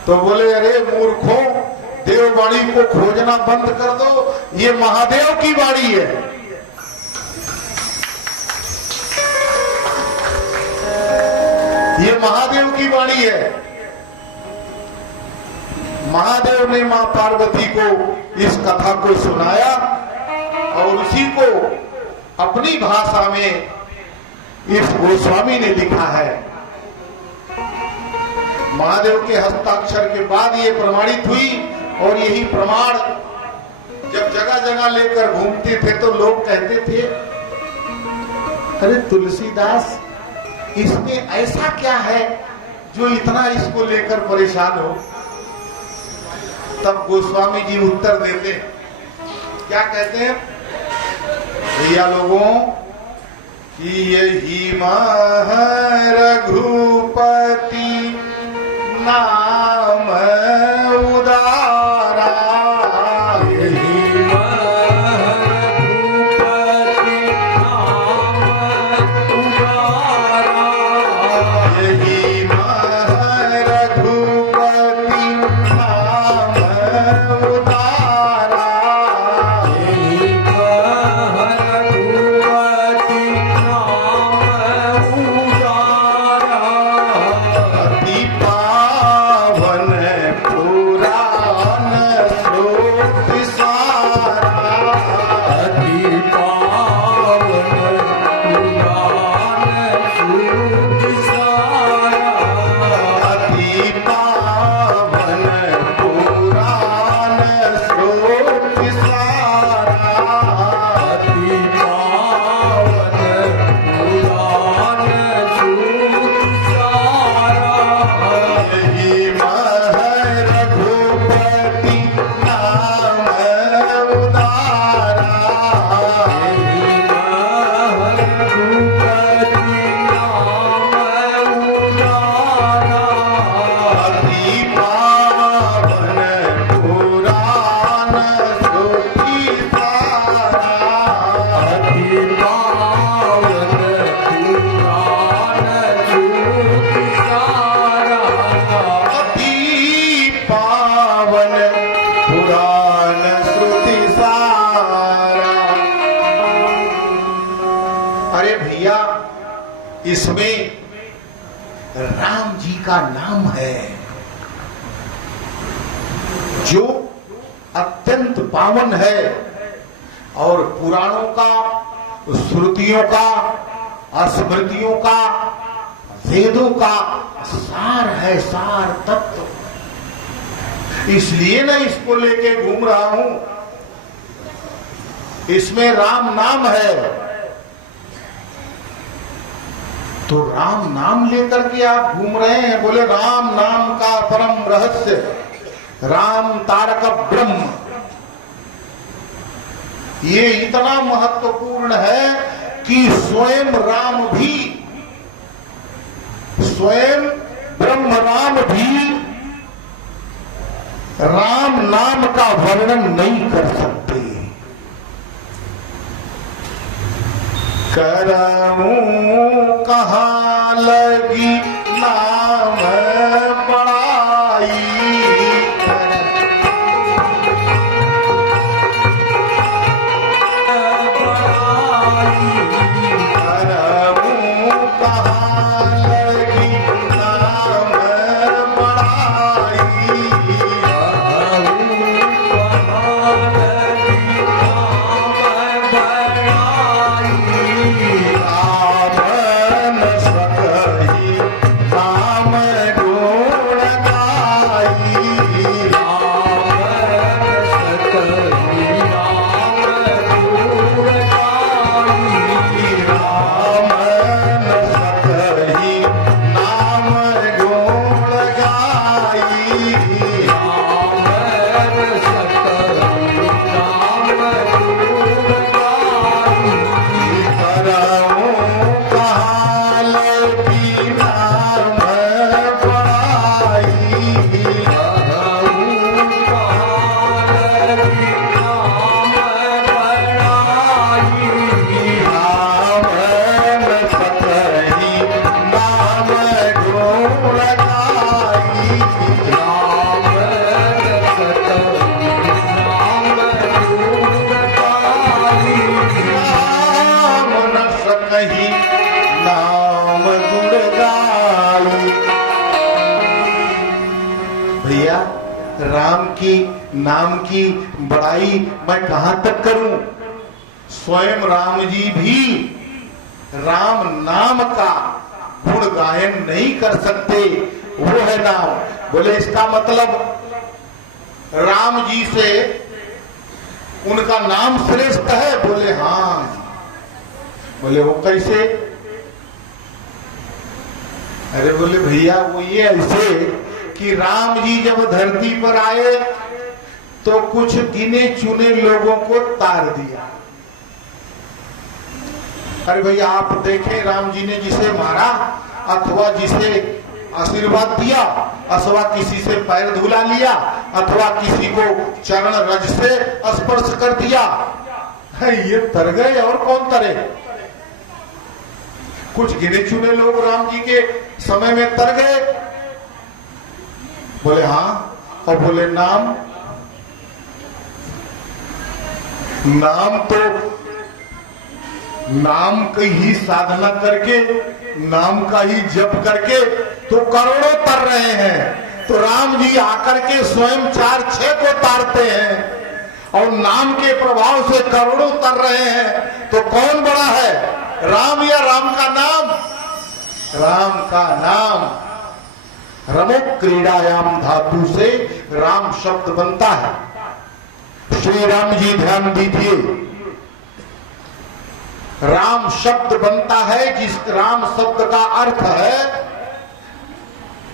तो बोले अरे मूर्खों, देववाणी को खोजना बंद कर दो, ये महादेव की वाणी है। ये महादेव की वाणी है। महादेव ने मां पार्वती को इस कथा को सुनाया और उसी को अपनी भाषा में इस गोस्वामी ने लिखा है। महादेव के हस्ताक्षर के बाद ये प्रमाणित हुई और यही प्रमाण जब जगह जगह लेकर घूमते थे तो लोग कहते थे अरे तुलसीदास, इसमें ऐसा क्या है जो इतना इसको लेकर परेशान हो। तब गोस्वामी जी उत्तर देते, क्या कहते हैं भैया लोगों कि यही रघुपति नाम उदारा, यही रघुपति नाम उदारा, यही रघुपति भैया इसमें राम जी का नाम है जो अत्यंत पावन है और पुराणों का, श्रुतियों का, स्मृतियों का, वेदों का सार है, सार तत्व। इसलिए ना इसको लेके घूम रहा हूं। इसमें राम नाम है, तो राम नाम लेकर के आप घूम रहे हैं। बोले राम नाम का परम रहस्य, राम तारक ब्रह्म, ये इतना महत्वपूर्ण है कि स्वयं राम भी, स्वयं ब्रह्म राम भी राम नाम का वर्णन नहीं कर सकते। करऊं कहाँ लगी नाम बड़ाई, करऊं कहाँ लगी नाम बड़ाई, राम न सकहि नाम गुण गाई, राम न सकहि नाम गुण गाई, करऊं कहाँ लगी नाम बड़ाई, राम न सकहि नाम गुण गाई, राम न सकहि नाम गुण गाई। भैया राम की नाम की बड़ाई मैं कहां तक करूं? स्वयं राम जी भी राम नाम का गुण गायन नहीं कर सकते। वो है नाम। बोले इसका मतलब राम जी से उनका नाम श्रेष्ठ है? बोले हाँ। बोले वो कैसे? अरे बोले भैया वो ये ऐसे कि राम जी जब धरती पर आए तो कुछ गिने चुने लोगों को तार दिया। अरे भैया आप देखें, राम जी ने जिसे मारा अथवा जिसे आशीर्वाद दिया अथवा किसी से पैर धुला लिया अथवा किसी को चरण रज से स्पर्श कर दिया, है ये तर गए और कौन तरे? कुछ गिने चुने लोग राम जी के समय में तर गए। बोले हाँ। और बोले नाम, नाम तो नाम की ही साधना करके, नाम का ही जप करके तो करोड़ों तर रहे हैं। तो राम जी आकर के स्वयं 4-6 को तारते हैं और नाम के प्रभाव से करोड़ों तर रहे हैं। तो कौन बड़ा है, राम या राम का नाम? राम का नाम। रमो क्रीड़ायाम धातु से राम शब्द बनता है। श्री राम जी ध्यान दीजिए, राम शब्द बनता है जिस राम शब्द का अर्थ है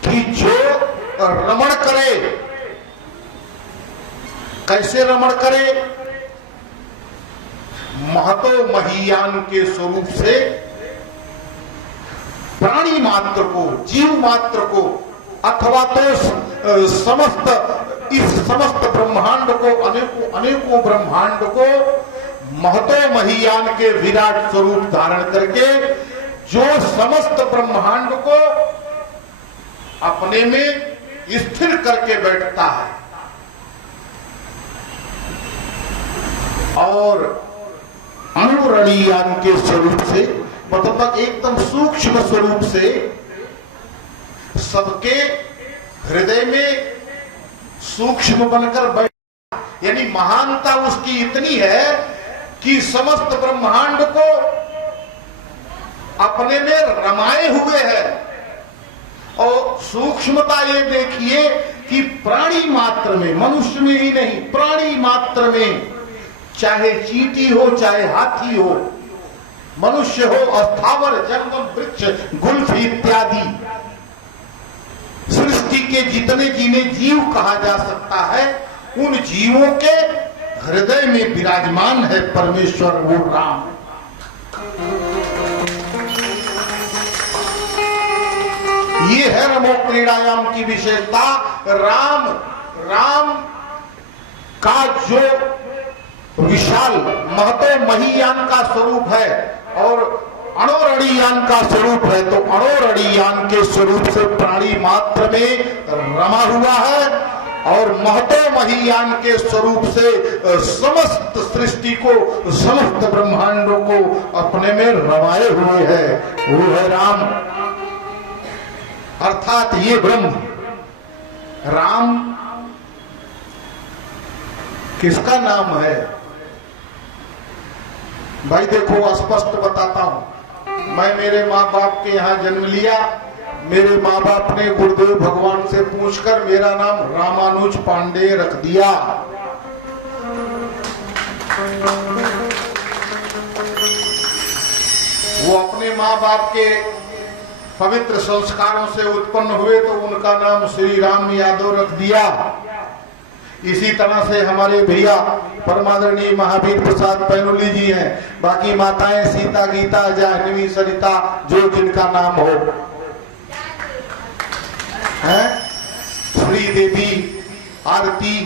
कि जो रमण करे। कैसे रमण करे? महतो महीयान के स्वरूप से प्राणी मात्र को, जीव मात्र को अथवा तो समस्त ब्रह्मांड को, अनेकों ब्रह्मांड को महतो महीयान के विराट स्वरूप धारण करके जो समस्त ब्रह्मांड को अपने में स्थिर करके बैठता है और अणुरणीयान के स्वरूप से मतलब एकदम सूक्ष्म स्वरूप से सबके हृदय में सूक्ष्म बनकर बैठ, यानी महानता उसकी इतनी है कि समस्त ब्रह्मांड को अपने में रमाए हुए है। और सूक्ष्मता ये देखिए कि प्राणी मात्र में, मनुष्य में ही नहीं, प्राणी मात्र में, चाहे चींटी हो चाहे हाथी हो, मनुष्य हो, अस्थावर जंगम वृक्ष गुल्फ इत्यादि सृष्टि के जितने जिन्हें जीव कहा जा सकता है, उन जीवों के हृदय में विराजमान है परमेश्वर वो राम। ये है रमो क्रीड़ायाम की विशेषता। राम का जो विशाल महतो महीयान का स्वरूप है और अणोरणीयान का स्वरूप है, तो अणोरणीयान के स्वरूप से प्राणी मात्र में रमा हुआ है और महतो महीयान के स्वरूप से समस्त सृष्टि को, समस्त ब्रह्मांडों को अपने में रमाए हुए है, वो है राम। अर्थात ये ब्रह्म राम किसका नाम है? भाई देखो, स्पष्ट बताता हूं, मैं मेरे माँ बाप के यहाँ जन्म लिया, मेरे माँ बाप ने गुरुदेव भगवान से पूछकर मेरा नाम रामानुज पांडे रख दिया। वो अपने माँ बाप के पवित्र संस्कारों से उत्पन्न हुए तो उनका नाम श्री राम यादव रख दिया। इसी तरह से हमारे भैया परमादरणीय महावीर प्रसाद पैनुली जी हैं, बाकी माताएं सीता, गीता, जाह्नवी, सरिता, जो जिनका नाम हो, हैं, श्री देवी, आरती,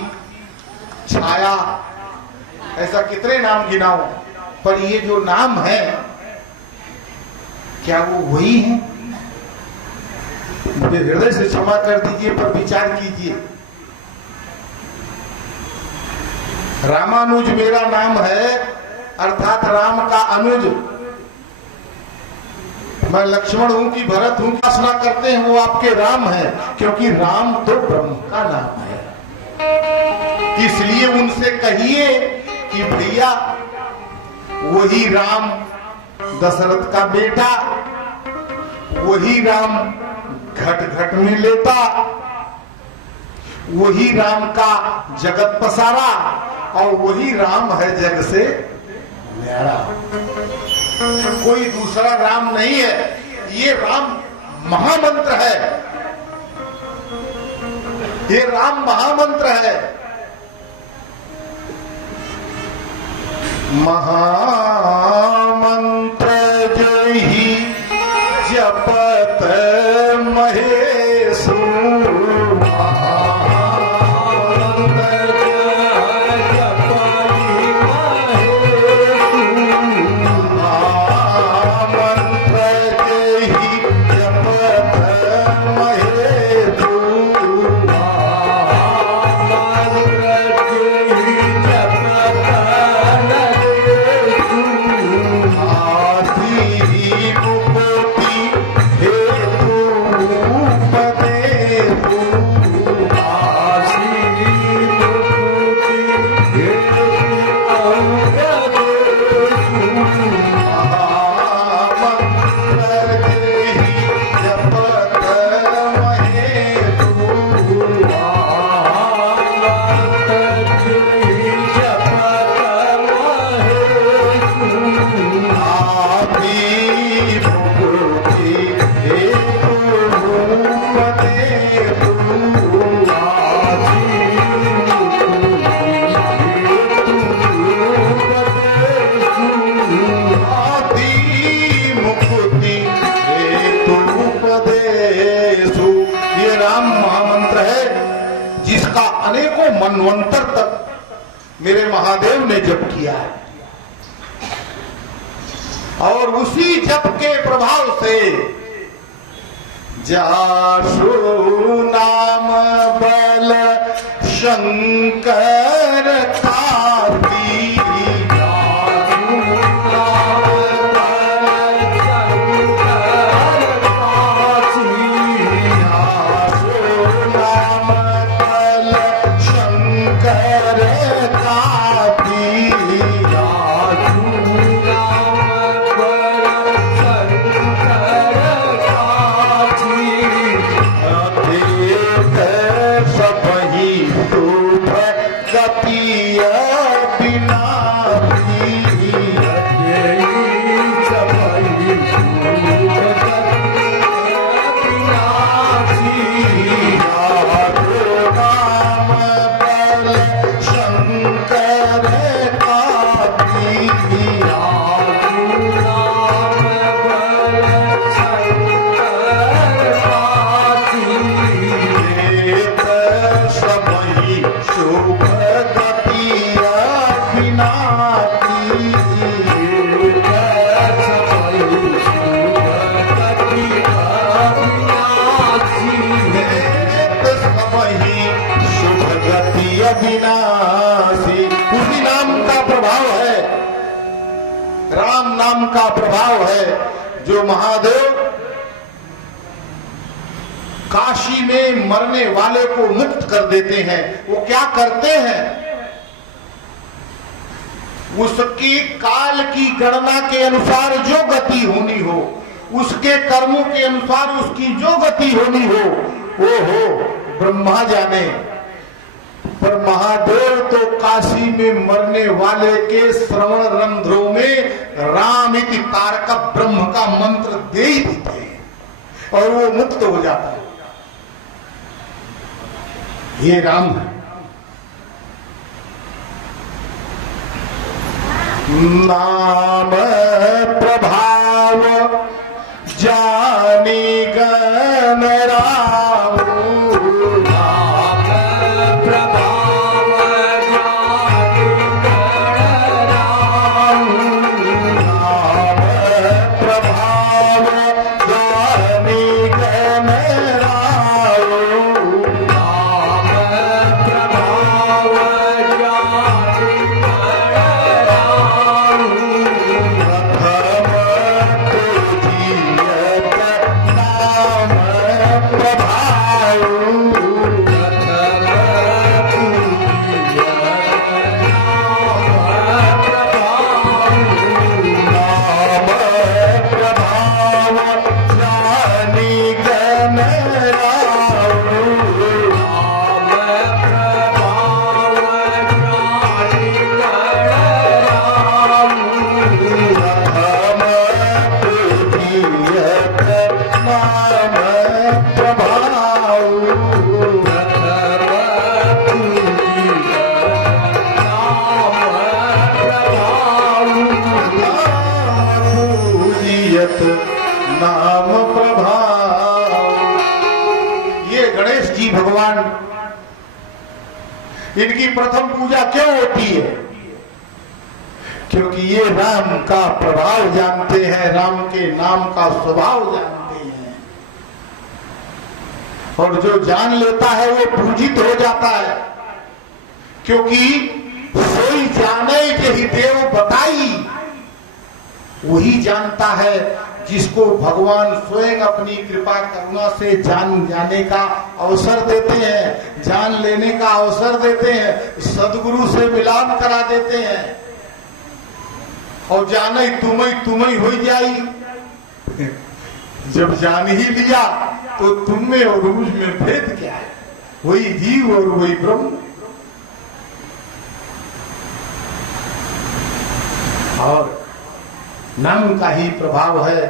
छाया, ऐसा कितने नाम गिनाऊं, पर ये जो नाम है क्या वो वही है? मुझे हृदय से क्षमा कर दीजिए, पर विचार कीजिए। रामानुज मेरा नाम है, अर्थात राम का अनुज। मैं लक्ष्मण हूं कि भरत हूं, उपासना करते हैं वो आपके राम है, क्योंकि राम तो ब्रह्म का नाम है। इसलिए उनसे कहिए कि भैया वही राम दशरथ का बेटा, वही राम घट घट में लेता, वही राम का जगत पसारा और वही राम है जग से न्यारा। कोई दूसरा राम नहीं है, ये राम महामंत्र है, ये राम महामंत्र है। महामंत्र जय ही जपत महेशु, मनवंतर तक मेरे महादेव ने जप किया है और उसी जप के प्रभाव से जासु नाम बल शंकर काती, जासु नाम बल नाम का प्रभाव है जो महादेव काशी में मरने वाले को मुक्त कर देते हैं। वो क्या करते हैं? उसकी काल की गणना के अनुसार जो गति होनी हो, उसके कर्मों के अनुसार उसकी जो गति होनी हो, वो हो ब्रह्मा जाने। पर महादेव तो काशी में मरने वाले के श्रवण रंध्रों में राम इति तारक ब्रह्म का मंत्र दे ही देते हैं और वो मुक्त हो जाता है। ये राम है। नाम प्रभाव जानी गण राम, नाम प्रभाव जानी गण राम, नाम प्रभाव जानी गण राम, नाम प्रभाव जानी गण राम, प्रथम तुझियत नाम प्रभाव, नाम प्रभाव जानी गण राम, प्रथम तुझियत नाम प्रभाव, तुझियत नाम प्रभाव। ये गणेश जी भगवान, इनकी प्रथम पूजा क्यों होती है? क्योंकि ये राम का प्रभाव जानते हैं, राम के नाम का स्वभाव जानते हैं, और जो जान लेता है वो पूजित हो जाता है। क्योंकि सोई जाने यही देव बताई, वही जानता है जिसको भगवान स्वयं अपनी कृपा करुणा से जान जाने का अवसर देते हैं, जान लेने का अवसर देते हैं, सदगुरु से मिलाप करा देते हैं। और जाने तुम्हें हो जाई। जब जान ही लिया तो तुम में और मुझ में भेद क्या है? वही जीव और वही ब्रह्म। और नाम का ही प्रभाव है,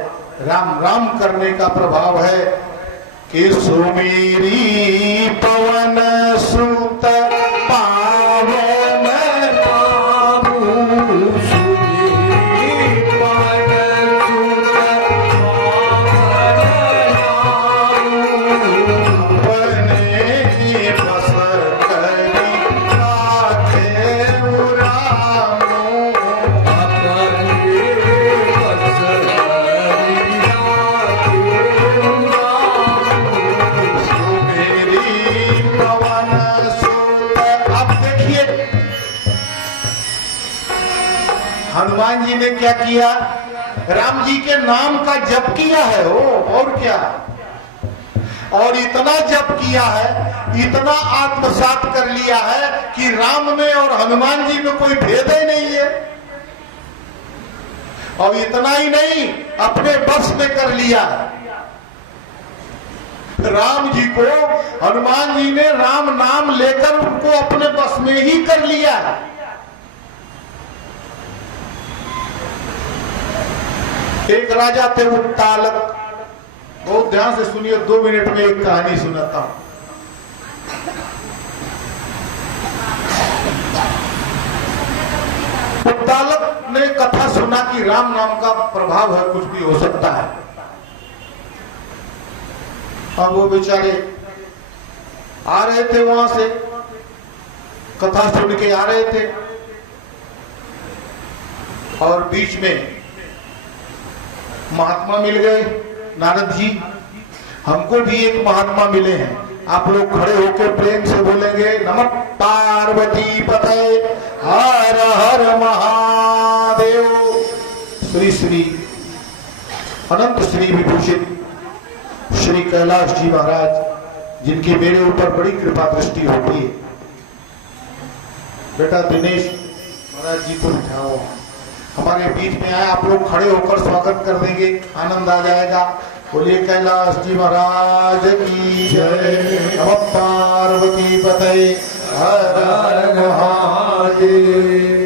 राम राम करने का प्रभाव है कि सुमेरी पवन सुत पावन बाबू सुनी पवन सुत अपने बस करी राखे रामो, सुमेरी पवन सुत। अब देखिए हनुमान जी ने क्या किया? राम जी के नाम का जप किया है हो, और क्या? और इतना जप किया है, इतना आत्मसात कर लिया है कि राम में और हनुमान जी में कोई भेद ही नहीं है। और इतना ही नहीं, अपने बस में कर लिया। राम जी को हनुमान जी ने राम नाम लेकर उनको अपने बस में ही कर लिया। एक राजा थे उत्तालक, बहुत ध्यान से सुनिए, 2 मिनट में एक कहानी सुनाता हूं। उत्तालक ने कथा सुना कि राम नाम का प्रभाव है, कुछ भी हो सकता है। अब वो बेचारे आ रहे थे, वहां से कथा सुन के आ रहे थे, और बीच में महात्मा मिल गए। नारद जी, हमको भी एक महात्मा मिले हैं, आप लोग खड़े होकर प्रेम से बोलेंगे, नमः पार्वती पते हर हर महादेव। श्री श्री श्री अनंत श्री विभूषित श्री कैलाश जी महाराज, जिनकी मेरे ऊपर बड़ी कृपा दृष्टि होती है। बेटा दिनेश महाराज जी को बिठाओ, हमारे बीच में आए, आप लोग खड़े होकर स्वागत कर देंगे, आनंद आ जाएगा। बोलिए कैलाश जी महाराज की जय। नमः पार्वती पते हर हर महादेव।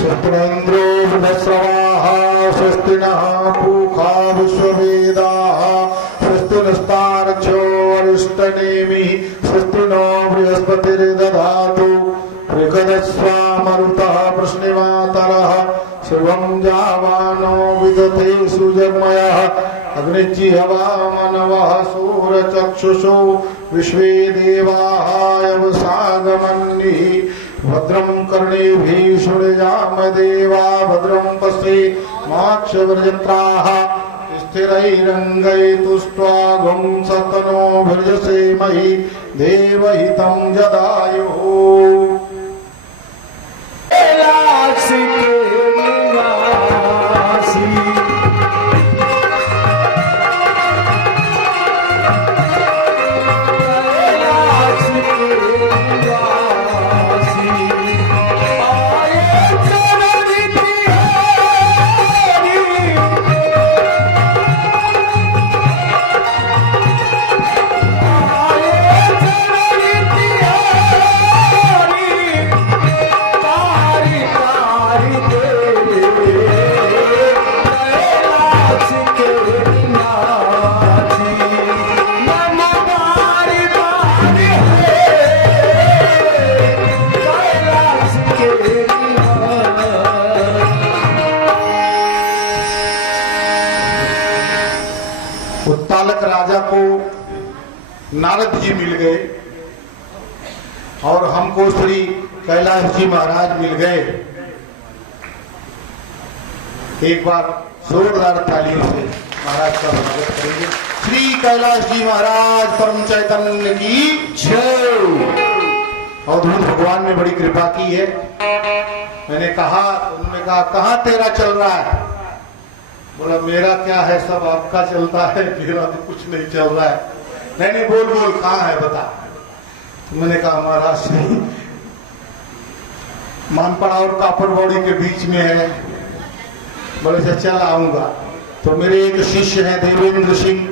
स्वस्तिन्द्रो बृहस्रवाः स्वस्ति नः पूषा विश्ववेदाः स्वस्ति नस्तार्क्ष्यो अरिष्टनेमिः स्वस्ति नो बृहस्पतिर्दधातु बृहदस्वामरुतः प्रश्निवातरः शिवं जावानो विदते सुजगमयः अग्निजिह्वा मनवः सूरचक्षुषो विश्वे देवाः यवसागमन्निः भद्रं कर्णेभिः शृणुयाम देवा भद्रं पश्येमाक्षभिर्यजत्राः स्थिरैरङ्गैस्तुष्ट्वा गुं सतनो भर्जसेमहि देवहितं जदायुः। उत्तालक राजा को नारद जी मिल गए और हमको श्री कैलाश जी महाराज मिल गए। एक बार जोरदार तालियों से महाराज का स्वागत करेंगे। श्री कैलाश जी महाराज परम चैतन्य की जय। अवधूत भगवान ने बड़ी कृपा की है। मैंने कहा, उन्होंने कहा कहाँ तेरा चल रहा है? बोला मेरा क्या है, सब आपका चलता है, मेरा तो कुछ नहीं चल रहा है। नहीं बोल बोल कहाँ है बता। तो मैंने कहा महाराज मानपड़ा और कापड़बौड़ी के बीच में है। बोले चल आऊंगा। तो मेरे एक शिष्य हैं देवेंद्र सिंह,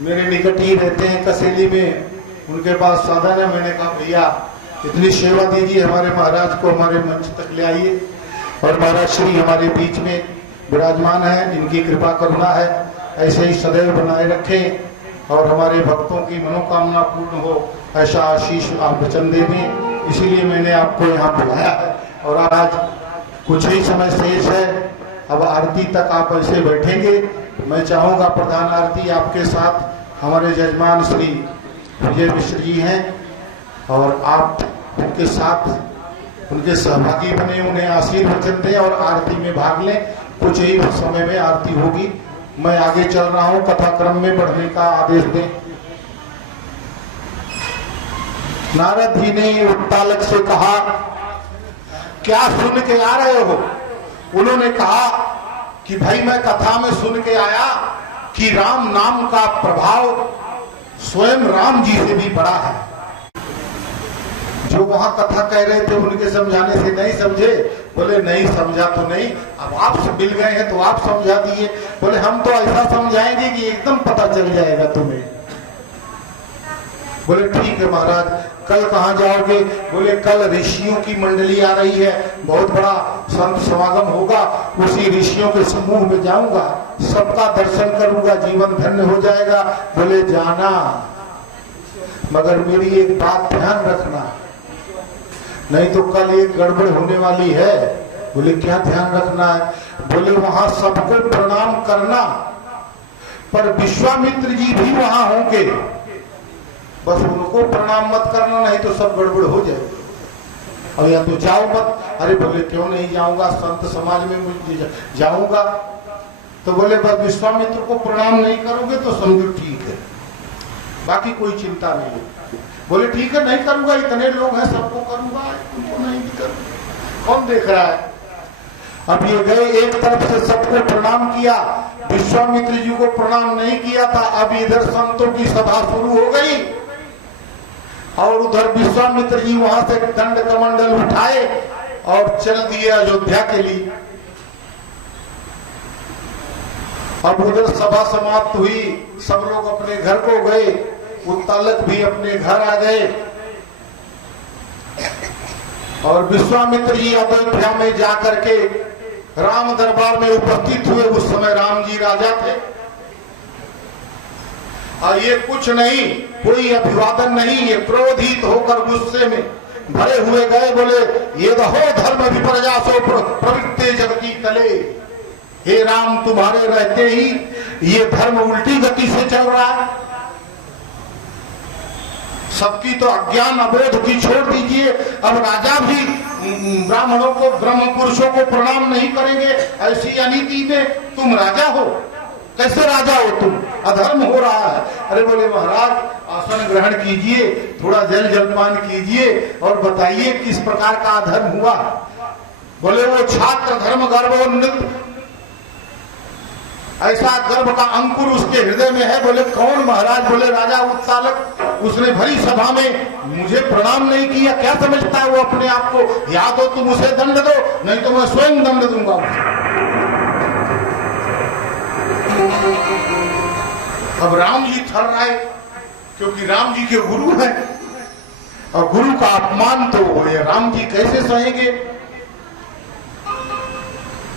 मेरे निकट ही रहते हैं कसेली में, उनके पास साधन है। मैंने कहा भैया इतनी सेवा दीजिए, हमारे महाराज को हमारे मंच तक ले आइए। और महाराज श्री हमारे बीच में विराजमान है, इनकी कृपा करुणा है, ऐसे ही सदैव बनाए रखें और हमारे भक्तों की मनोकामना पूर्ण हो, ऐसा आशीष आप वचन दें। इसीलिए मैंने आपको यहाँ बुलाया है। और आज कुछ ही समय शेष है, अब आरती तक आप ऐसे बैठेंगे। मैं चाहूँगा प्रधान आरती आपके साथ हमारे जजमान श्री विजय मिश्र जी हैं और आप उनके साथ उनके सहभागी बने, उन्हें आशीर्वचन दें और आरती में भाग लें। कुछ ही समय में आरती होगी। मैं आगे चल रहा हूं, कथा क्रम में बढ़ने का आदेश दें। नारद जी ने उत्तालक से कहा क्या सुन के आ रहे हो? उन्होंने कहा कि भाई मैं कथा में सुन के आया कि राम नाम का प्रभाव स्वयं राम जी से भी बड़ा है। जो वहां कथा कह रहे थे उनके समझाने से नहीं समझे। बोले नहीं समझा तो नहीं, अब आपसे मिल गए हैं तो आप समझा दिए। बोले हम तो ऐसा समझाएंगे कि एकदम पता चल जाएगा तुम्हें। बोले ठीक है महाराज, कल कहाँ जाओगे? बोले कल ऋषियों की मंडली आ रही है, बहुत बड़ा संत समागम होगा, उसी ऋषियों के समूह में जाऊंगा, सबका दर्शन करूंगा, जीवन धन्य हो जाएगा। बोले जाना, मगर मेरी एक बात ध्यान रखना, नहीं तो कल एक गड़बड़ होने वाली है। बोले क्या ध्यान रखना है? बोले वहां सबको प्रणाम करना, पर विश्वामित्र जी भी वहां होंगे, बस उनको प्रणाम मत करना, नहीं तो सब गड़बड़ हो जाएगी। और या तो जाओ मत। अरे बोले क्यों नहीं जाऊंगा, संत समाज में मुझे जाऊंगा। तो बोले बस विश्वामित्र को प्रणाम नहीं करोगे तो समझो ठीक है, बाकी कोई चिंता नहीं है। बोले ठीक है नहीं करूंगा, इतने लोग हैं सबको करूंगा, तुमको नहीं करूंगा, कौन देख रहा है। अब ये गए, एक तरफ से सबको प्रणाम किया, विश्वामित्र जी को प्रणाम नहीं किया था। अब इधर संतों की सभा शुरू हो गई और उधर विश्वामित्र जी वहां से दंड कमंडल उठाए और चल दिए अयोध्या के लिए। अब उधर सभा समाप्त हुई, सब लोग अपने घर को गए, उत्तालक भी अपने घर आ गए और विश्वामित्र जी अयोध्या में जाकर के राम दरबार में उपस्थित हुए। उस समय राम जी राजा थे और ये कुछ नहीं, कोई अभिवादन नहीं, ये क्रोधित होकर गुस्से में भरे हुए गए। बोले ये रहो धर्म विपर्या सो प्रवृत्ते जगती तले। हे राम, तुम्हारे रहते ही ये धर्म उल्टी गति से चल रहा है। सबकी तो अज्ञान अबोध की छोड़ दीजिए, अब राजा भी ब्राह्मणों को, ब्रह्म पुरुषों को प्रणाम नहीं करेंगे। ऐसी अनीति में तुम राजा हो, कैसे राजा हो तुम, अधर्म हो रहा है। अरे बोले महाराज आसन ग्रहण कीजिए, थोड़ा जल जलपान कीजिए और बताइए किस प्रकार का अधर्म हुआ। बोले वो छात्र धर्म गर्भोन्नत, ऐसा गर्भ का अंकुर उसके हृदय में है। बोले कौन महाराज। बोले राजा उत्तालक, उसने भरी सभा में मुझे प्रणाम नहीं किया, क्या समझता है वो अपने आप को। या तो तुम उसे दंड दो, नहीं तो मैं स्वयं दंड दूंगा उसे। अब राम जी थर रहे, क्योंकि राम जी के गुरु हैं और गुरु का अपमान तो ये राम जी कैसे सहेंगे।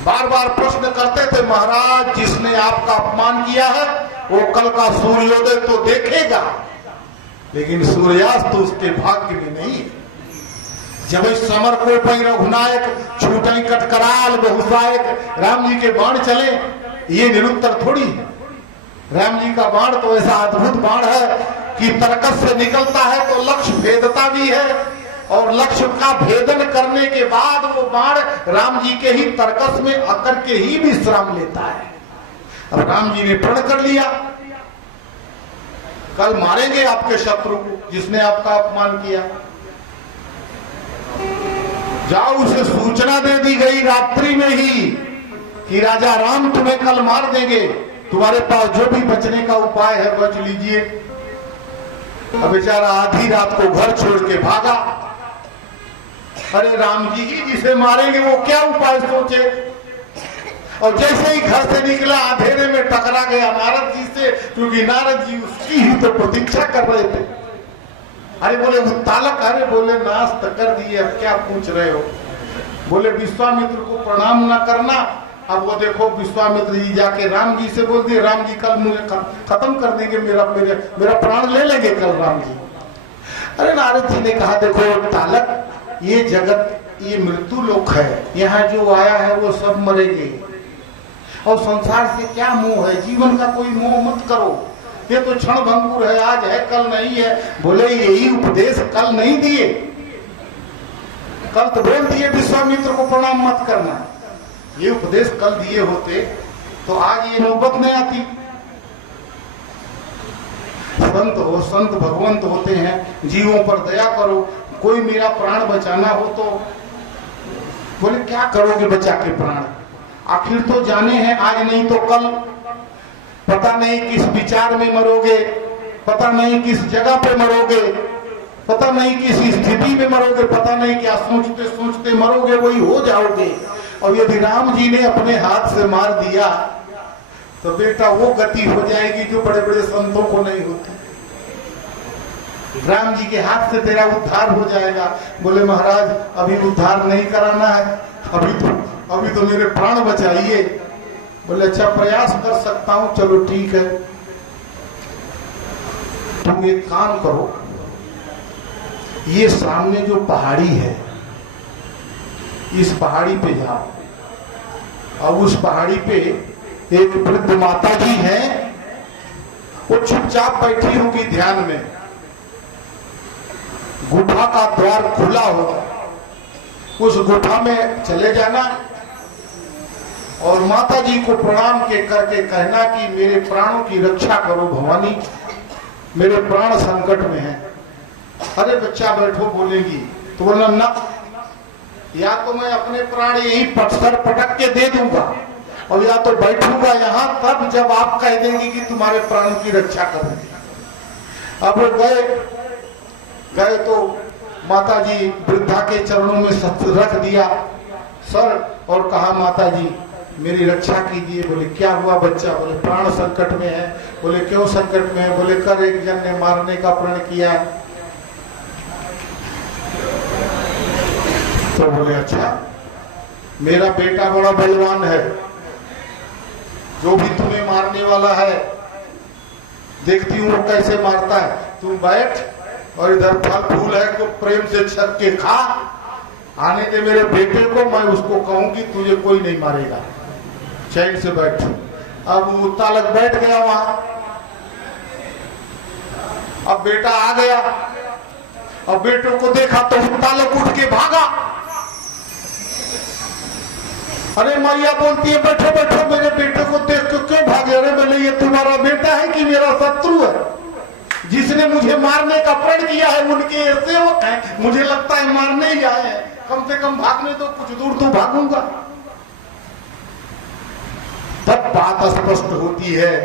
बार बार प्रश्न करते थे, महाराज जिसने आपका अपमान किया है वो कल का सूर्योदय तो देखेगा, लेकिन सूर्यास्त तो उसके भाग्य में नहीं है। जब इस समर को पै रघुनायक छूटई कटकराल बहुसायक, राम जी के बाण चले, ये निरुत्तर थोड़ी है। राम जी का बाण तो ऐसा अद्भुत बाण है कि तर्कस से निकलता है तो लक्ष्य भेदता भी है, और लक्ष्य का भेदन करने के बाद वो बाण राम जी के ही तर्कस में आकर के ही विश्राम लेता है। अब राम जी ने प्रण कर लिया, कल मारेंगे आपके शत्रु को जिसने आपका अपमान किया। जाओ, उसे सूचना दे दी गई रात्रि में ही कि राजा राम तुम्हें कल मार देंगे, तुम्हारे पास जो भी बचने का उपाय है बच लीजिए। अब बेचारा आधी रात को घर छोड़ के भागा। अरे राम जी ही जिसे मारेंगे वो क्या उपाय सोचे। और जैसे ही घर से निकला अंधेरे में टकरा गया नारद जी से, क्योंकि नारद जी उसकी ही तो प्रतीक्षा कर रहे थे। अरे बोले उत्तालक, अरे बोले नाश तक कर दिए, अब क्या पूछ रहे हो। बोले विश्वामित्र को प्रणाम ना करना। अब वो देखो विश्वामित्र जी जाके राम जी से बोल दिए, राम जी कल मुझे खत्म कर देंगे, मेरा प्राण ले लेंगे कल राम जी। अरे नारद जी ने कहा देखो उत्तालक, ये जगत ये मृत्यु लोक है, यहाँ जो आया है वो सब मरेंगे और संसार से क्या मोह है, जीवन का कोई मोह मत करो, ये तो क्षण भंगुर है, आज है कल नहीं है। बोले यही उपदेश कल नहीं दिए, कल तो बोल दिए विश्वामित्र को प्रणाम मत करना। ये उपदेश कल दिए होते तो आज ये नौबत नहीं आती। संत हो, संत भगवंत होते हैं, जीवों पर दया करो, कोई मेरा प्राण बचाना हो तो। बोले क्या करोगे बचा के प्राण, आखिर तो जाने हैं आज नहीं तो कल, पता नहीं किस विचार में मरोगे, पता नहीं किस जगह पे मरोगे, पता नहीं किस स्थिति में मरोगे, पता नहीं क्या सोचते सोचते मरोगे, वही हो जाओगे। और यदि राम जी ने अपने हाथ से मार दिया तो बेटा वो गति हो जाएगी जो बड़े बड़े संतों को नहीं होती। राम जी के हाथ से तेरा उद्धार हो जाएगा। बोले महाराज अभी उद्धार नहीं कराना है, अभी तो मेरे प्राण बचाइए। बोले अच्छा प्रयास कर सकता हूं, चलो ठीक है, तुम एक काम करो, ये सामने जो पहाड़ी है इस पहाड़ी पे जाओ, अब उस पहाड़ी पे एक वृद्ध माता जी है, वो चुपचाप बैठी होगी ध्यान में, गुफा का द्वार खुला होगा, उस गुफा में चले जाना और माता जी को प्रणाम के करके कहना कि मेरे प्राणों की रक्षा करो भवानी, मेरे प्राण संकट में हैं। अरे बच्चा बैठो बोलेगी तो बोलना ना, या तो मैं अपने प्राण यही सर पटक के दे दूंगा और या तो बैठूंगा यहाँ तब जब आप कह देंगे कि तुम्हारे प्राणों की रक्षा करूंगी। अब वो गए तो माता जी वृद्धा के चरणों में रख दिया सर और कहा माता जी मेरी रक्षा कीजिए। बोले क्या हुआ बच्चा? बोले प्राण संकट में है। बोले क्यों संकट में है? बोले कर एक जन ने मारने का प्रण किया। तो बोले अच्छा, मेरा बेटा बड़ा बलवान है, जो भी तुम्हें मारने वाला है देखती हूँ वो कैसे मारता है। तुम बैठ और इधर फल फूल है को प्रेम से छक के खा, आने दे मेरे बेटे को, मैं उसको कहूंगी तुझे कोई नहीं मारेगा, चैन से बैठ। अब वो तालक बैठ गया वहां। अब बेटा आ गया, अब बेटों को देखा तो तालक उठ के भागा। अरे मैया बोलती है बैठो बैठो, मेरे बेटे को देख के क्यों भागे? अरे बोले ये तुम्हारा बेटा है कि मेरा शत्रु है? जिसने मुझे मारने का प्रण किया है उनके सेवक हैं, मुझे लगता है मारने ही आए हैं, कम से कम भागने तो कुछ दूर तो भागूंगा। तब बात स्पष्ट होती है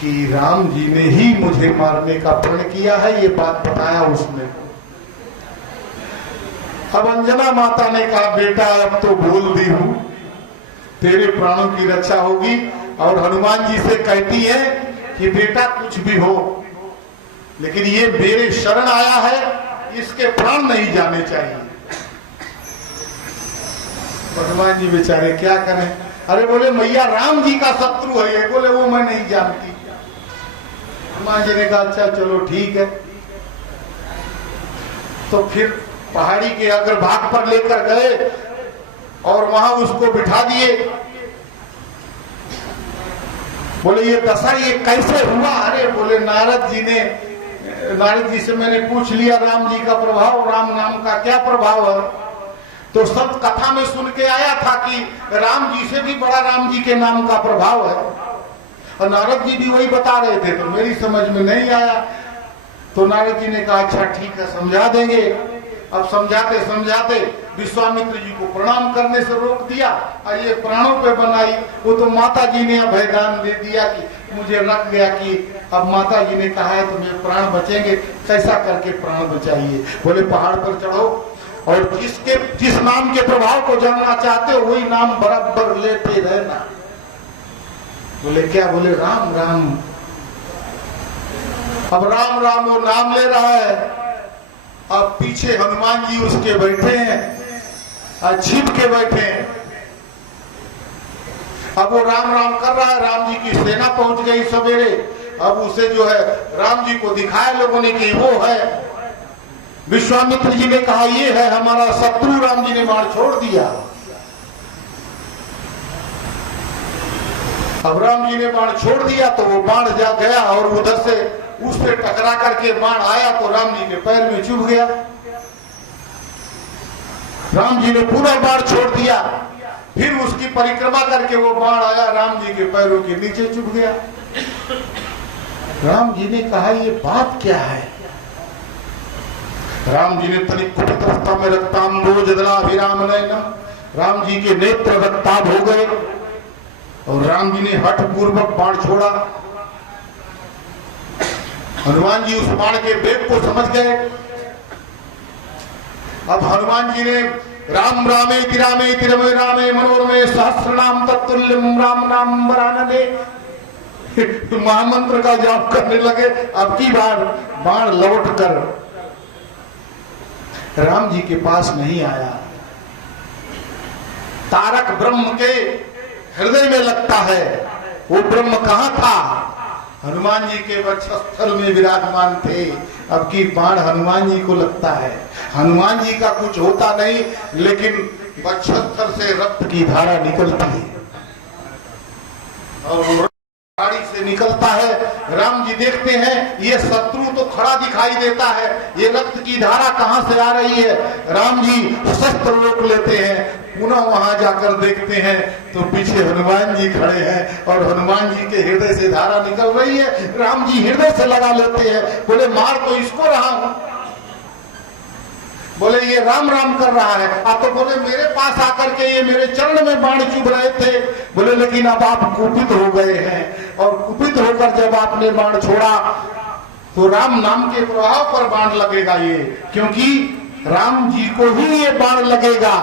कि राम जी ने ही मुझे मारने का प्रण किया है, ये बात बताया उसने। अब अंजना माता ने कहा बेटा अब तो बोल दी हूं, तेरे प्राणों की रक्षा होगी। और हनुमान जी से कहती है कि बेटा कुछ भी हो लेकिन ये मेरे शरण आया है, इसके प्राण नहीं जाने चाहिए। हनुमान जी बेचारे क्या करें? अरे बोले मैया राम जी का शत्रु है ये। बोले वो मैं नहीं जानती। हनुमान जी ने कहा अच्छा चलो ठीक है। तो फिर पहाड़ी के अग्रभाग पर लेकर गए और वहां उसको बिठा दिए। बोले ये दशा ये कैसे हुआ? अरे बोले नारद जी से मैंने पूछ लिया राम जी का प्रभाव, राम नाम का क्या प्रभाव है? तो सब कथा में सुन के आया था कि राम जी से भी बड़ा राम जी के नाम का प्रभाव है, और नारद जी भी वही बता रहे थे, तो मेरी समझ में नहीं आया। तो नारद जी ने कहा अच्छा ठीक है समझा देंगे। अब समझाते समझाते विश्वामित्र जी को प्रणाम करने से रोक दिया और ये प्राणों पे बनाई। वो तो माता जी ने अभयदान दे दिया कि मुझे रख गया कि अब माता जी ने कहा है तुम्हें प्राण बचेंगे, कैसा करके प्राण बचाइए? बोले पहाड़ पर चढ़ो और जिस नाम के प्रभाव को जानना चाहते हो वही नाम बराबर लेते रहना। बोले क्या? बोले राम राम। अब राम राम वो नाम ले रहा है। अब पीछे हनुमान जी उसके बैठे हैं और छिप के बैठे हैं। अब वो राम राम कर रहा है, राम जी की सेना पहुंच गई सवेरे। अब उसे जो है राम जी को दिखाया लोगों ने कि वो है। विश्वामित्र जी ने कहा ये है हमारा शत्रु, राम जी ने बाण छोड़ दिया। अब राम जी ने बाण छोड़ दिया तो वो बाण जा गया और उधर से उससे टकरा करके बाण आया तो राम जी के पैर में चुभ गया। राम जी ने पूरा बाण छोड़ दिया, फिर उसकी परिक्रमा करके वो बाण आया राम जी के पैरों के नीचे चुभ गया। राम जी ने कहा ये बात क्या है? राम जी ने तनिक कुपित अवस्था में रक्तांबोज दलाभिराम नयनम, राम जी के नेत्र रक्ताभ हो गए और राम जी ने हठ पूर्वक बाण छोड़ा। हनुमान जी उस बाण के वेग को समझ गए। अब हनुमान जी ने राम रामे तिरामे तिरमे रामे मनोरमे सहस्रनाम तत्तुल्यम राम नाम वरानने महामंत्र का जाप करने लगे। अब की बार बाण लौट कर राम जी के पास नहीं आया। तारक ब्रह्म के हृदय में लगता है, वो ब्रह्म कहाँ था? हनुमान जी के वक्षस्थल में विराजमान थे। अब की बाण हनुमान जी को लगता है। हनुमान जी का कुछ होता नहीं, लेकिन वक्षस्थल से रक्त की धारा निकलती है और गाड़ी से से निकलता है। राम जी देखते हैं ये शत्रु तो खड़ा दिखाई देता है, ये रक्त की धारा कहां से आ रही है। राम जी शस्त्र रोक लेते हैं, पुनः वहां जाकर देखते हैं तो पीछे हनुमान जी खड़े हैं और हनुमान जी के हृदय से धारा निकल रही है। राम जी हृदय से लगा लेते हैं, बोले मार तो इसको रहा हूं, बोले ये राम राम कर रहा है। आप तो बोले मेरे पास आकर के ये मेरे चरण में बाण चुभ रहे थे। बोले लेकिन अब आप कुपित हो गए हैं और कुपित होकर जब आपने बाण छोड़ा तो राम नाम के प्रभाव पर बाण लगेगा ये, क्योंकि राम जी को ही ये बाण लगेगा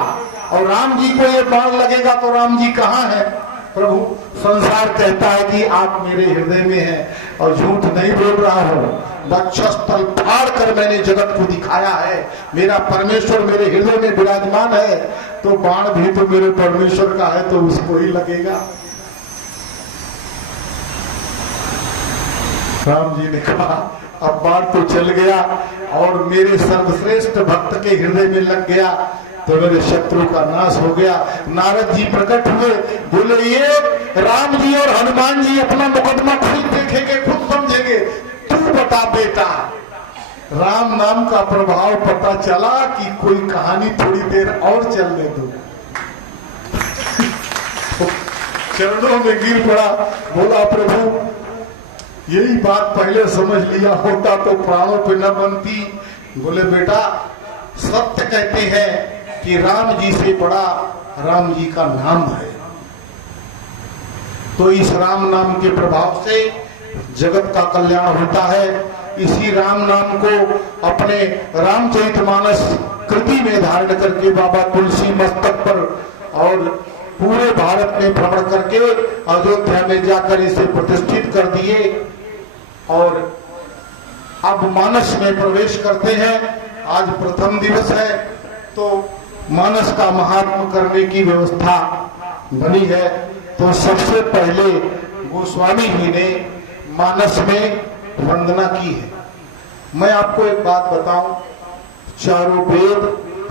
और राम जी को ये बाण लगेगा तो राम जी कहाँ है। प्रभु संसार कहता है कि आप मेरे हृदय में हैं और झूठ नहीं बोल रहा हूं, वक्षस्थल फाड़ कर मैंने जगत को दिखाया है। मेरा परमेश्वर मेरे हृदय में विराजमान है, तो बाण भी तो मेरे परमेश्वर का है तो उसको ही लगेगा। राम जी ने कहा अब बाण तो चल गया और मेरे सर्वश्रेष्ठ भक्त के हृदय में लग गया तो मेरे शत्रु का नाश हो गया। नारद जी प्रकट हुए, बोले ये राम जी और हनुमान जी अपना मुकदमा खुद देखेंगे, खुद समझेंगे, तू बता बेटा। राम नाम का प्रभाव पता चला कि कोई कहानी थोड़ी देर और चलने दो। चरणों में गिर पड़ा, बोला प्रभु यही बात पहले समझ लिया होता तो प्राणों पे न बनती। बोले बेटा सत्य कहते हैं कि राम जी से बड़ा राम जी का नाम है, तो इस राम नाम के प्रभाव से जगत का कल्याण होता है। इसी राम नाम को अपने रामचरितमानस कृति में धारण करके बाबा तुलसी मस्तक पर और पूरे भारत में भ्रमण करके अयोध्या में जाकर इसे प्रतिष्ठित कर दिए और अब मानस में प्रवेश करते हैं। आज प्रथम दिवस है तो मानस का महात्म करने की व्यवस्था बनी है। तो सबसे पहले गोस्वामी जी ने मानस में वंदना की है। मैं आपको एक बात बताऊं, चारों वेद,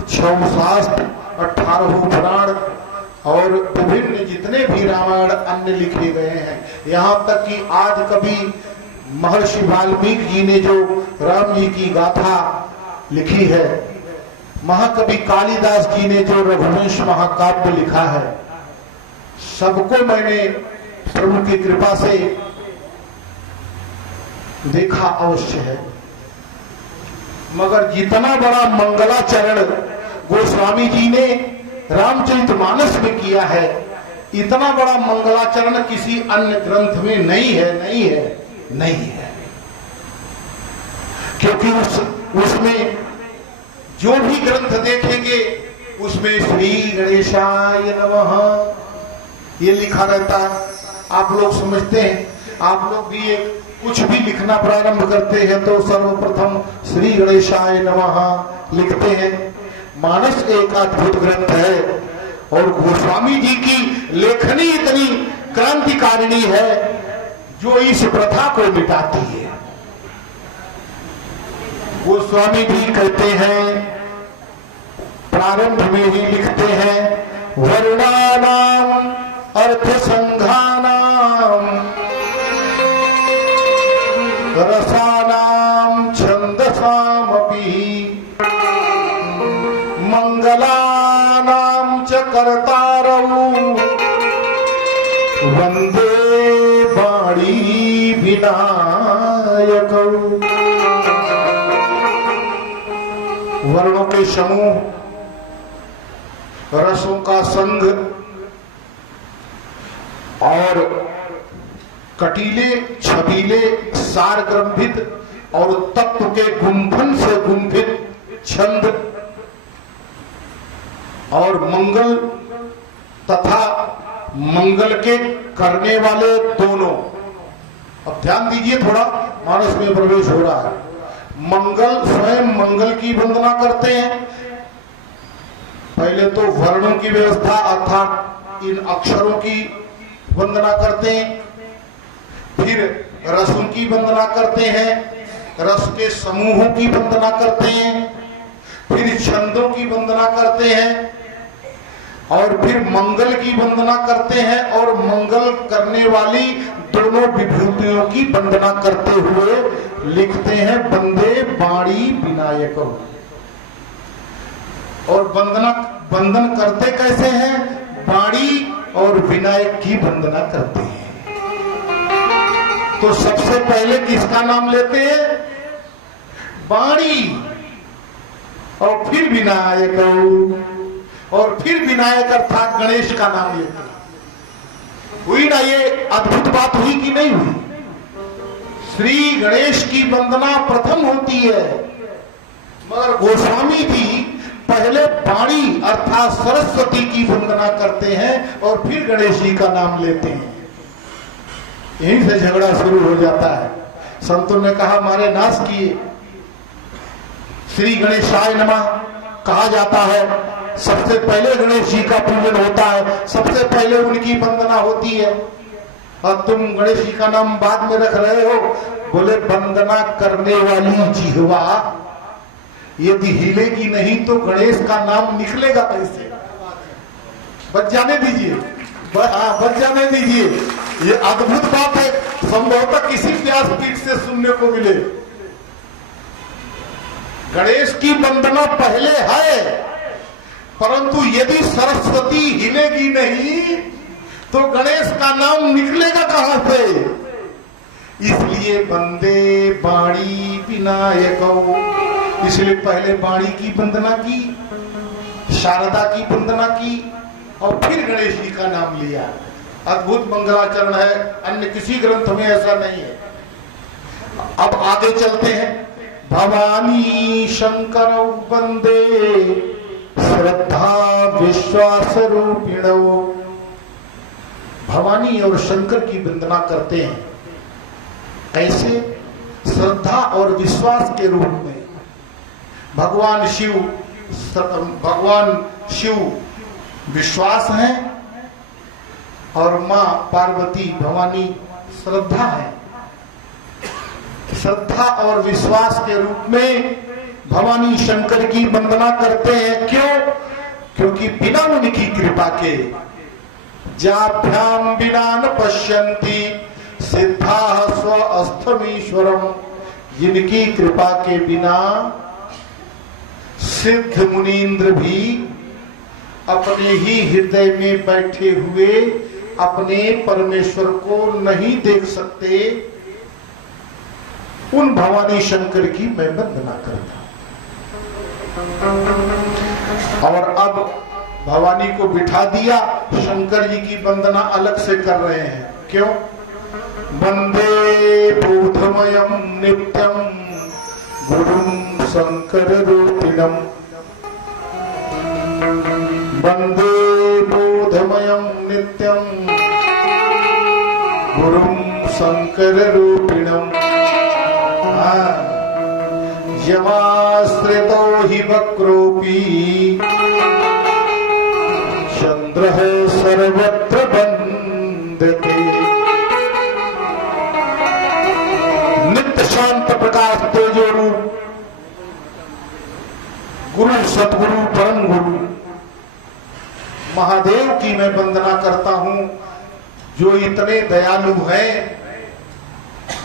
6 शास्त्र, 18 पुराण और विभिन्न जितने भी रामायण अन्य लिखे गए हैं, यहाँ तक कि आज कभी महर्षि वाल्मीकि जी ने जो राम जी की गाथा लिखी है, महाकवि कालिदास जी ने जो रघुवंश महाकाव्य लिखा है, सबको मैंने प्रभु की कृपा से देखा अवश्य है। मगर जितना बड़ा मंगलाचरण गोस्वामी जी ने रामचरितमानस में किया है, इतना बड़ा मंगलाचरण किसी अन्य ग्रंथ में नहीं है, नहीं है, नहीं है। क्योंकि उसमें जो भी ग्रंथ देखेंगे उसमें श्री गणेशाय नमः ये लिखा रहता है। आप लोग समझते हैं, आप लोग भी एक कुछ भी लिखना प्रारंभ करते हैं तो सर्वप्रथम श्री गणेशाय नमः लिखते हैं। मानस एक अद्भुत ग्रंथ है और गोस्वामी जी की लेखनी इतनी क्रांतिकारिणी है जो इस प्रथा को मिटाती है। गोस्वामी जी कहते हैं, प्रारंभ में ही लिखते हैं, वर्णानाम अर्थ संघानाम रसानाम छंदसामपि मंगलानाम च कर्तारौ वंदे वाणी विनायकौ। वर्णों के समूह, रसों का संघ और कटीले छबीले सारग्रंथित और तत्व के गुंफन से गुंफित छंद और मंगल तथा मंगल के करने वाले दोनों। अब ध्यान दीजिए, थोड़ा मानस में प्रवेश हो रहा है। मंगल स्वयं मंगल की वंदना करते हैं। पहले तो वर्णों की व्यवस्था अर्थात इन अक्षरों की वंदना करते हैं, फिर रसों की वंदना करते हैं, रस के समूहों की वंदना करते हैं, फिर छंदों की वंदना करते हैं और फिर मंगल की वंदना करते हैं और मंगल करने वाली दोनों विभूतियों की वंदना करते हुए लिखते हैं वंदे वाणी विनायक। और वंदन करते कैसे हैं? वाणी और विनायक की वंदना करते हैं। तो सबसे पहले किसका नाम लेते हैं? वाणी, और फिर विनायक, और फिर विनायक अर्थात गणेश का नाम लेते हैं। हुई ना ये अद्भुत बात, हुई कि नहीं हुई? श्री गणेश की वंदना प्रथम होती है, मगर गोस्वामी जी पहले वाणी अर्थात सरस्वती की वंदना करते हैं और फिर गणेश जी का नाम लेते हैं। यहीं से झगड़ा शुरू हो जाता है। संतों ने कहा मारे नाश किए, श्री गणेशाय नमः कहा जाता है, सबसे पहले गणेश जी का पूजन होता है, सबसे पहले उनकी वंदना होती है, और तुम गणेश जी का नाम बाद में रख रहे हो। बोले वंदना करने वाली जिह्वा यदि हिलेगी नहीं तो गणेश का नाम निकलेगा कैसे? बच जाने दीजिए, बच जाने दीजिए। ये अद्भुत बात है, संभवतः किसी व्यासपीठ से सुनने को मिले। गणेश की वंदना पहले है, परंतु यदि सरस्वती हिलेगी नहीं तो गणेश का नाम निकलेगा कहां से? इसलिए वंदे वाणी विनायक, इसलिए पहले वाणी की वंदना की, शारदा की वंदना की, और फिर गणेश जी का नाम लिया। अद्भुत मंगलाचरण है, अन्य किसी ग्रंथ में ऐसा नहीं है। अब आगे चलते हैं। भवानी शंकर वंदे श्रद्धा विश्वास रूपिणो। भवानी और शंकर की वंदना करते हैं, कैसे? श्रद्धा और विश्वास के रूप में। भगवान शिव विश्वास है और मां पार्वती भवानी श्रद्धा है। श्रद्धा और विश्वास के रूप में भवानी शंकर की वंदना करते हैं। क्यों? क्योंकि बिना उनकी कृपा के जाभ्याम बिना न पश्यन्ति सिद्धा स्व अस्थमीश्वरम, जिनकी कृपा के बिना सिद्ध मुनीन्द्र भी अपने ही हृदय में बैठे हुए अपने परमेश्वर को नहीं देख सकते, उन भवानी शंकर की मैं वंदना करता हूं। और अब भवानी को बिठा दिया, शंकर जी की वंदना अलग से कर रहे हैं। क्यों? वंदे बोधमयम नित्यम गुरुम शंकर रूपिणम। वंदे बोधमयम नित्यम गुरुम शंकर रूपिणम। यमाश्रितो हि वक्रोऽपि चन्द्रः सर्वत्र वन्दते। नित्य शांत प्रकाश तेजो रूप गुरु सतगुरु परम गुरु महादेव की मैं वंदना करता हूं, जो इतने दयालु हैं।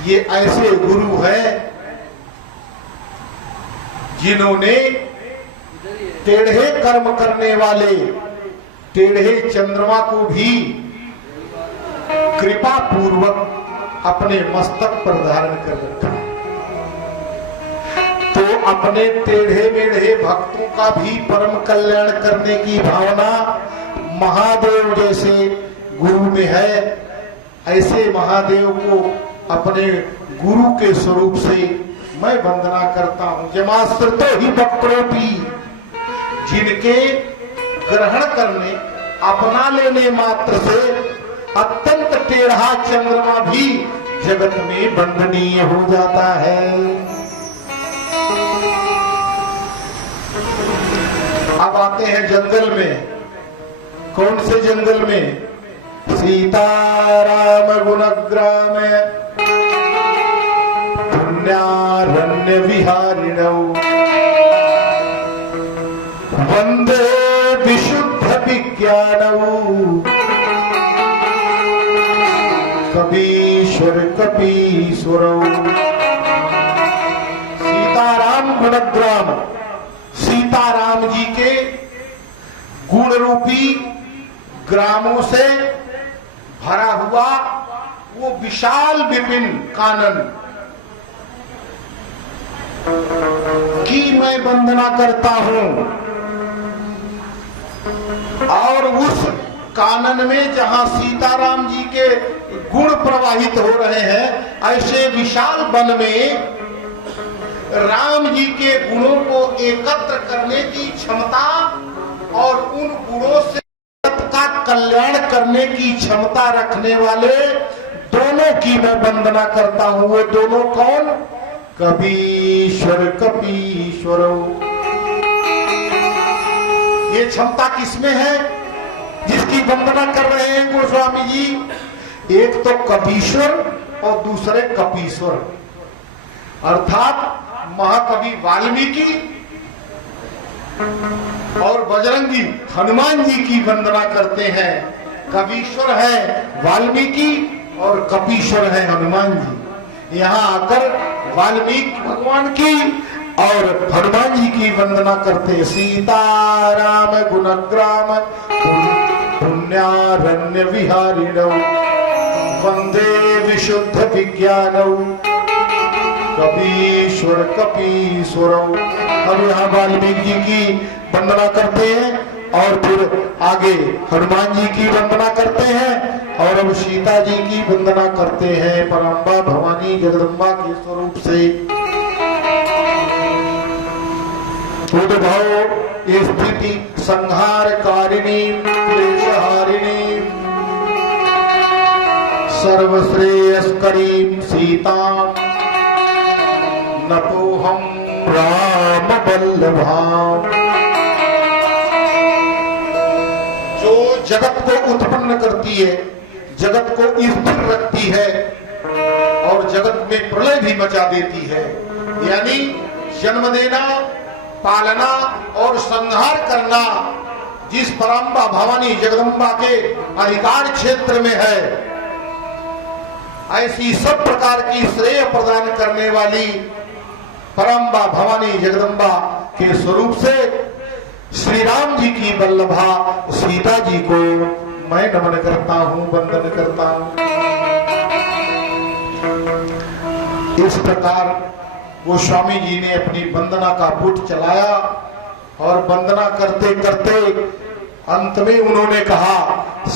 ये ऐसे गुरु हैं जिन्होंने टेढ़े कर्म करने वाले टेढ़े चंद्रमा को भी कृपा पूर्वक अपने मस्तक पर धारण कर रखा है। तो अपने टेढ़े मेढ़े भक्तों का भी परम कल्याण करने की भावना महादेव जैसे गुरु में है। ऐसे महादेव को अपने गुरु के स्वरूप से मैं वंदना करता हूं। जमाश्रितो ही वक्रोऽपि, जिनके ग्रहण करने अपना लेने मात्र से अत्यंत टेढ़ा चंद्रमा भी जगत में वंदनीय हो जाता है। अब आते हैं जंगल में। कौन से जंगल में? सीताराम गुणग्राम पुण्यारण्य विहारिणौ वंदे विशुद्ध विज्ञानौ कवि गुण रूपी ग्रामों से भरा हुआ वो विशाल विपिन कानन की मैं वंदना करता हूं। और उस कानन में जहां सीताराम जी के गुण प्रवाहित हो रहे हैं, ऐसे विशाल वन में राम जी के गुणों को एकत्र करने की क्षमता और उन गुणों से जगत का कल्याण करने की क्षमता रखने वाले दोनों की मैं वंदना करता हूं। वो दोनों कौन? कबीश्वर कपीश्वर। ये क्षमता किसमें है जिसकी वंदना कर रहे हैं गोस्वामी जी? एक तो कपीश्वर और दूसरे कपीश्वर, अर्थात महाकवि वाल्मीकि और बजरंगी हनुमान जी की वंदना करते हैं। कबीश्वर है वाल्मीकि और कपीश्वर है हनुमान जी। यहाँ आकर वाल्मीकि भगवान की और हनुमान जी की वंदना करते। सीताराम गुणग्राम पुण्यारण्य विहारिणौ वंदे विशुद्ध विज्ञानौ कपीश्वर कपीश्वरौ। हम यहाँ वाल्मीकि की वंदना करते हैं और फिर आगे हनुमान जी की वंदना करते हैं और अब सीता जी की वंदना करते हैं परम्बा भवानी जगदम्बा के स्वरूप से। उद्भव स्थिति संहारकारिणी क्लेशहारिणी सर्वश्रेयस्करीं सीतां नतोऽहं राम वल्लभाम्। जो जगत को उत्पन्न करती है, जगत को स्थिर रखती है और जगत में प्रलय भी मचा देती है, यानी जन्म देना, पालना और संहार करना जिस परम्बा भवानी जगदम्बा के अधिकार क्षेत्र में है, ऐसी सब प्रकार की श्रेय प्रदान करने वाली परम्बा भवानी जगदम्बा के स्वरूप से श्री राम जी की वल्लभा सीता जी को मैं नमन करता हूं, वंदन करता हूं। इस प्रकार गोस्वामी जी ने अपनी वंदना का पुट चलाया और वंदना करते करते अंत में उन्होंने कहा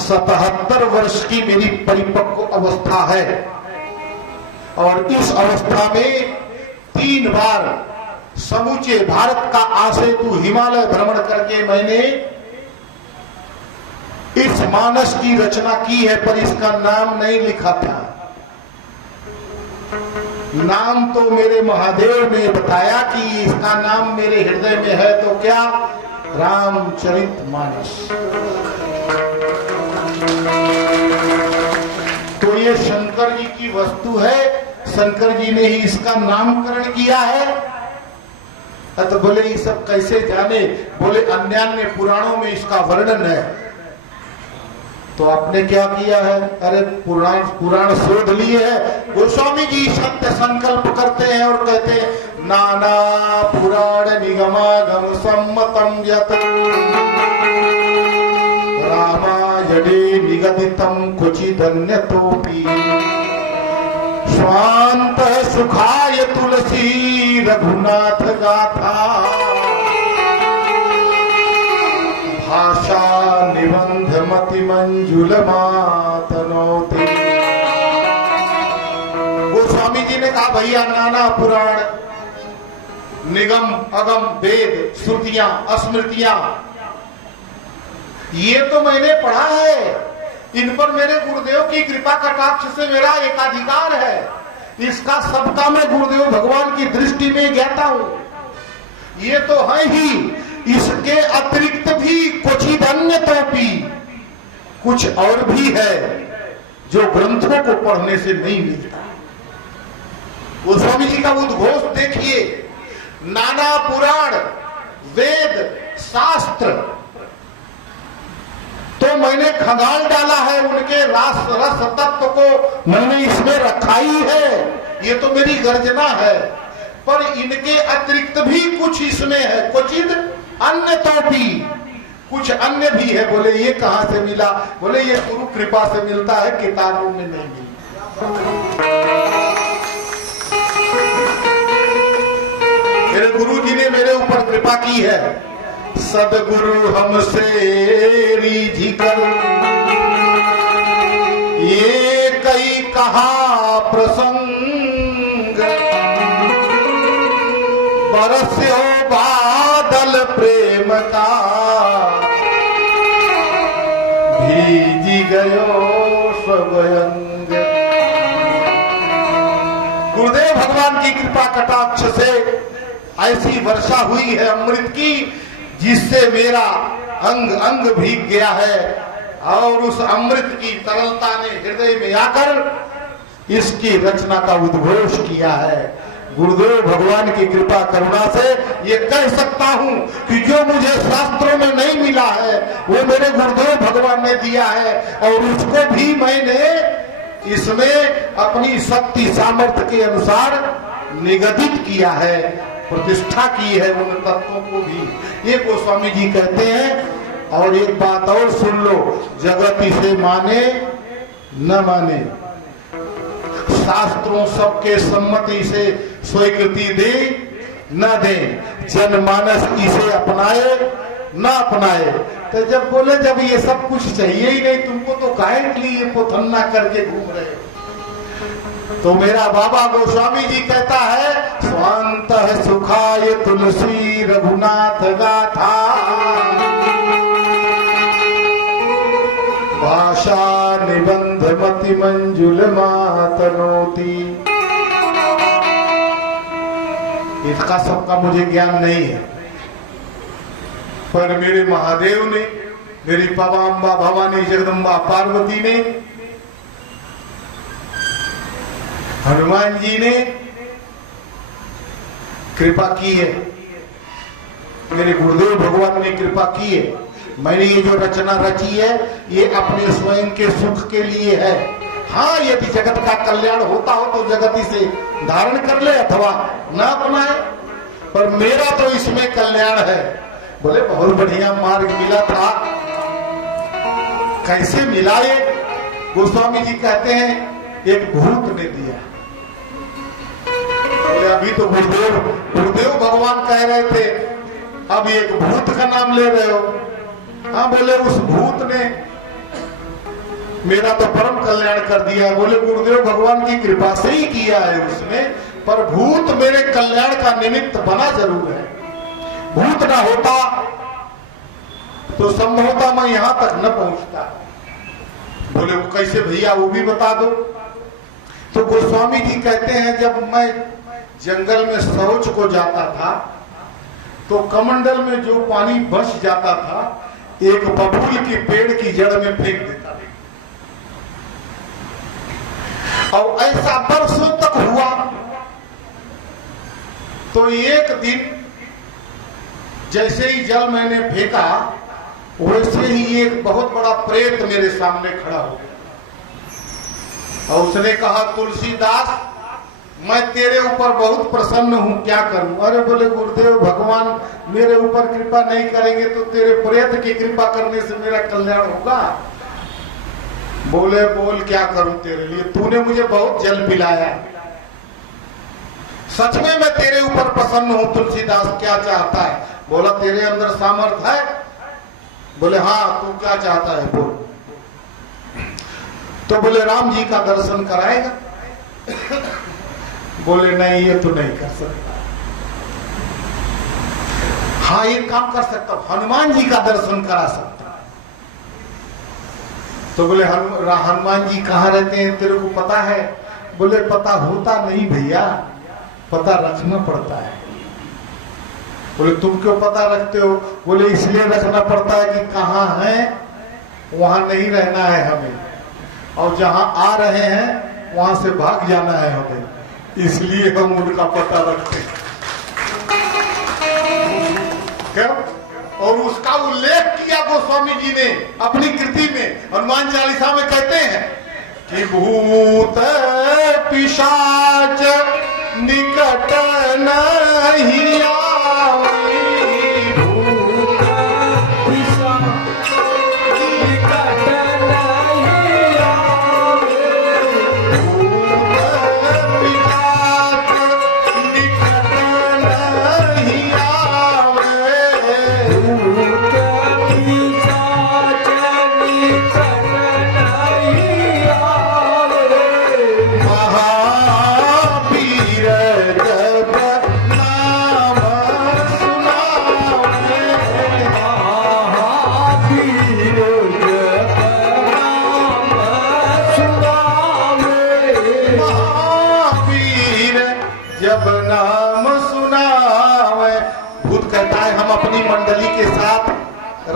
77 वर्ष की मेरी परिपक्व अवस्था है और इस अवस्था में 3 बार समूचे भारत का आसेतु हिमालय भ्रमण करके मैंने इस मानस की रचना की है, पर इसका नाम नहीं लिखा था। नाम तो मेरे महादेव ने बताया कि इसका नाम मेरे हृदय में है, तो क्या? रामचरितमानस। तो ये शंकर जी की वस्तु है, शंकर जी ने ही इसका नामकरण किया है। तो बोले ये सब कैसे जाने? बोले अन्यान्य पुराणों में इसका वर्णन है। तो आपने क्या किया है? अरे पुराण शोध लिए है। गोस्वामी जी सत्य संकल्प करते हैं और कहते हैं नाना पुराण निगमागम सम्मतम यत् रामायणे निगदितम क्वचिदन्यतोऽपि स्वांत सुखाय तुलसी रघुनाथ गाथा भाषा निबंध मति मंजुल मातनोति। गोस्वामी जी ने कहा भैया नाना पुराण, निगम अगम, वेद, श्रुतियां, स्मृतियां, ये तो मैंने पढ़ा है, इन पर मेरे गुरुदेव की कृपा कटाक्ष से मेरा एकाधिकार है। इसका सबका मैं गुरुदेव भगवान की दृष्टि में ज्ञाता हूं। ये तो है ही, इसके अतिरिक्त भी क्वचिद अन्यतोऽपि, कुछ और भी है जो ग्रंथों को पढ़ने से नहीं मिलता। गोस्वामी जी का उद्घोष देखिए, नाना पुराण, वेद, शास्त्र, तो मैंने खंगाल डाला है, उनके रस तत्व को मैंने इसमें रखा ही है, ये तो मेरी गर्जना है। पर इनके अतिरिक्त भी कुछ इसमें है, क्वचिद अन्यतोऽपि, कुछ अन्य भी है। बोले ये कहाँ से मिला? बोले ये गुरु कृपा से मिलता है, किताबों में नहीं मिलता। मेरे गुरु जी ने मेरे ऊपर कृपा की है। सदगुरु हमसे रीझी कर ये कई कहा प्रसंग, बरस्यो बादल प्रेम का भीजी गयो सब अंग। गुरुदेव भगवान की कृपा कटाक्ष से ऐसी वर्षा हुई है अमृत की, जिससे मेरा अंग अंग भीग गया है। और उस अमृत की तरलता ने हृदय में आकर इसकी रचना का उद्घोष किया है। गुरुदेव भगवान की कृपा करुणा से ये कह सकता हूँ कि जो मुझे शास्त्रों में नहीं मिला है वो मेरे गुरुदेव भगवान ने दिया है, और उसको भी मैंने इसमें अपनी शक्ति सामर्थ्य के अनुसार निगदित किया है, प्रतिष्ठा की है उन तत्वों को भी। ये गोस्वामी जी कहते हैं। और एक बात और सुन लो, जगत इसे माने न माने, शास्त्रों सबके सम्मति से स्वीकृति दे न दे, जनमानस इसे अपनाए न अपनाए। तो जब बोले जब ये सब कुछ चाहिए ही नहीं तुमको, तो काहे के लिए पोथन्ना करके घूम रहे हो? तो मेरा बाबा गोस्वामी जी कहता है, स्वांत सुखाय तुलसी रघुनाथ गाथा, भाषा निबंध मति मंजुल मातनोती। इसका सबका मुझे ज्ञान नहीं है, पर मेरे महादेव ने, मेरी पवाम्बा भवानी जगदम्बा पार्वती ने, हनुमान जी ने कृपा की है, मेरे गुरुदेव भगवान ने कृपा की है। मैंने ये जो रचना रची है ये अपने स्वयं के सुख के लिए है। हाँ, यदि जगत का कल्याण होता हो तो जगत इसे धारण कर ले अथवा न अपनाए, पर मेरा तो इसमें कल्याण है। बोले बहुत बढ़िया मार्ग मिला था। कैसे मिला? ये गोस्वामी जी कहते हैं एक भूत ने दिया। बोले अभी तो गुरुदेव भगवान कह रहे थे, अब एक भूत का नाम ले रहे हो। हाँ, बोले उस भूत ने मेरा तो परम कल्याण कर दिया। बोले गुरुदेव भगवान की कृपा से ही किया है उसने, पर भूत मेरे कल्याण का निमित्त बना जरूर है। भूत ना होता तो संभवतः मैं यहां तक न पहुंचता। बोले वो कैसे भैया, वो भी बता दो। तो गोस्वामी जी कहते हैं, जब मैं जंगल में शौच को जाता था तो कमंडल में जो पानी बच जाता था एक बबूल की पेड़ की जड़ में फेंक देता था। और ऐसा बरसों तक हुआ। तो एक दिन जैसे ही जल मैंने फेंका वैसे ही एक बहुत बड़ा प्रेत मेरे सामने खड़ा हो गया। और उसने कहा, तुलसीदास मैं तेरे ऊपर बहुत प्रसन्न हूं, क्या करूं? अरे बोले गुरुदेव भगवान मेरे ऊपर कृपा नहीं करेंगे तो तेरे प्रेत की कृपा करने से मेरा कल्याण होगा। बोले बोल क्या करूं तेरे लिए, तूने मुझे बहुत जल पिलाया, सच में मैं तेरे ऊपर प्रसन्न हूं। तुलसीदास क्या चाहता है? बोला तेरे अंदर सामर्थ है। बोले हाँ, तू क्या चाहता है बोल। तो बोले राम जी का दर्शन कराएगा। बोले नहीं, ये तो नहीं कर सकता। हाँ, ये काम कर सकता, हनुमान जी का दर्शन करा सकता। तो बोले हनुमान जी कहाँ रहते हैं तेरे को पता है? बोले पता होता नहीं भैया, पता रखना पड़ता है। बोले तुम क्यों पता रखते हो? बोले इसलिए रखना पड़ता है कि कहाँ है वहां नहीं रहना है हमें, और जहां आ रहे हैं वहां से भाग जाना है हमें, इसलिए हम उनका पता रखते हैं। क्या? और उसका उल्लेख किया गोस्वामी जी ने अपनी कृति में। हनुमान चालीसा में कहते हैं कि भूत पिशाच निकट नहीं आवे, भूत पिशाच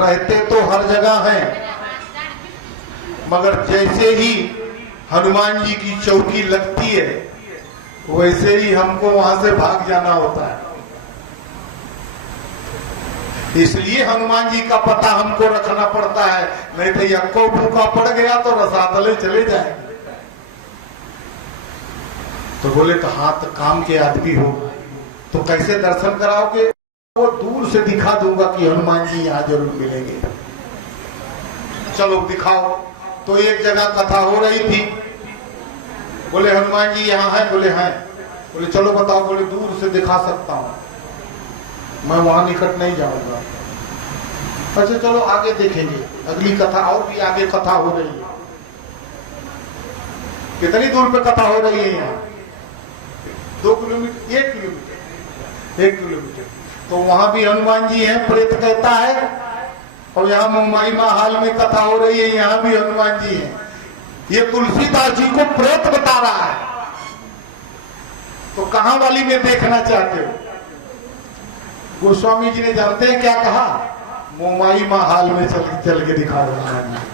रहते तो हर जगह हैं, मगर जैसे ही हनुमान जी की चौकी लगती है वैसे ही हमको वहां से भाग जाना होता है। इसलिए हनुमान जी का पता हमको रखना पड़ता है, नहीं तो यक्को भूखा पड़ गया तो रसातले चले जाएंगे। तो बोले तो हाँ, तो काम के आदमी हो तो कैसे दर्शन कराओगे? वो दूर से दिखा दूंगा कि हनुमान जी यहाँ जरूर मिलेंगे। चलो दिखाओ। तो एक जगह कथा हो रही थी, बोले हनुमान जी यहाँ है, बोले हैं। बोले चलो बताओ, बोले दूर से दिखा सकता हूँ, मैं वहां निकट नहीं जाऊंगा। अच्छा चलो आगे देखेंगे, अगली कथा और भी आगे कथा हो रही है। कितनी दूर पे कथा हो रही है? यहाँ 2 किलोमीटर, 1 किलोमीटर। तो वहां भी हनुमान जी हैं, प्रेत कहता है। और यहाँ मुंबई महाल में कथा हो रही है, यहाँ भी हनुमान जी हैं। ये तुलसीदास जी को प्रेत बता रहा है। तो कहां वाली में देखना चाहते हो? गोस्वामी जी ने जानते हैं क्या कहा? मुंबई महाल में चल के दिखा रहा है।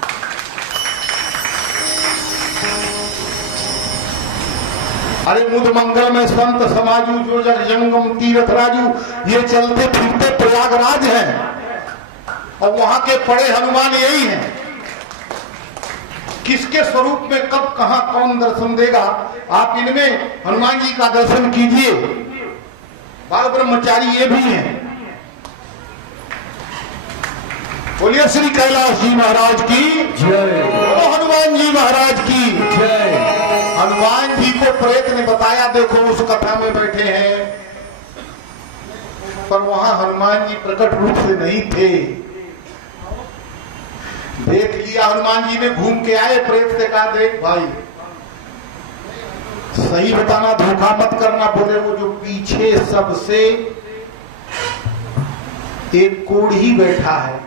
अरे मुद मंगल में संत समाजू जो जग जंगम तीर्थ राजू, ये चलते फिरते प्रयागराज हैं और वहां के पड़े हनुमान यही हैं। किसके स्वरूप में कब कहां कौन दर्शन देगा? आप इनमें हनुमान जी का दर्शन कीजिए। बाल ब्रह्मचारी ये भी हैं। बोलिए श्री कैलाश जी महाराज की जय, बोलो हनुमान जी महाराज की जय। हनुमान जी को प्रेत ने बताया, देखो उस कथा में बैठे हैं, पर वहां हनुमान जी प्रकट रूप से नहीं थे। देख लिया हनुमान जी ने, घूम के आए, प्रेत से कहा देख भाई सही बताना, धोखा मत करना। बोले वो जो पीछे सबसे एक कोढ़ी बैठा है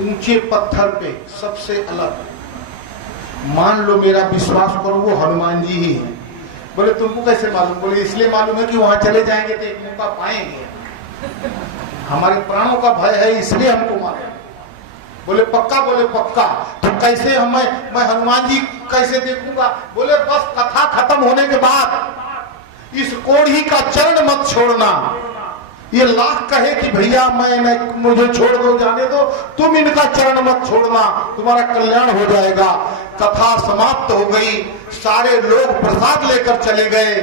ऊंचे पत्थर पे सबसे अलग, मान लो मेरा विश्वास करो वो हनुमान जी ही है। बोले तुमको कैसे मालूम? बोले इसलिए मालूम है कि वहां चले जाएंगे तो एक मौका पाएंगे, हमारे प्राणों का भय है इसलिए हमको मालूम। बोले पक्का? बोले पक्का। तो कैसे मैं हनुमान जी कैसे देखूंगा? बोले बस कथा खत्म होने के बाद इस कोढ़ी का चरण मत छोड़ना। ये लाख कहे कि भैया मुझे छोड़ दो, जाने दो, तुम इनका चरण मत छोड़ना, तुम्हारा कल्याण हो जाएगा। कथा समाप्त हो गई, सारे लोग प्रसाद लेकर चले गए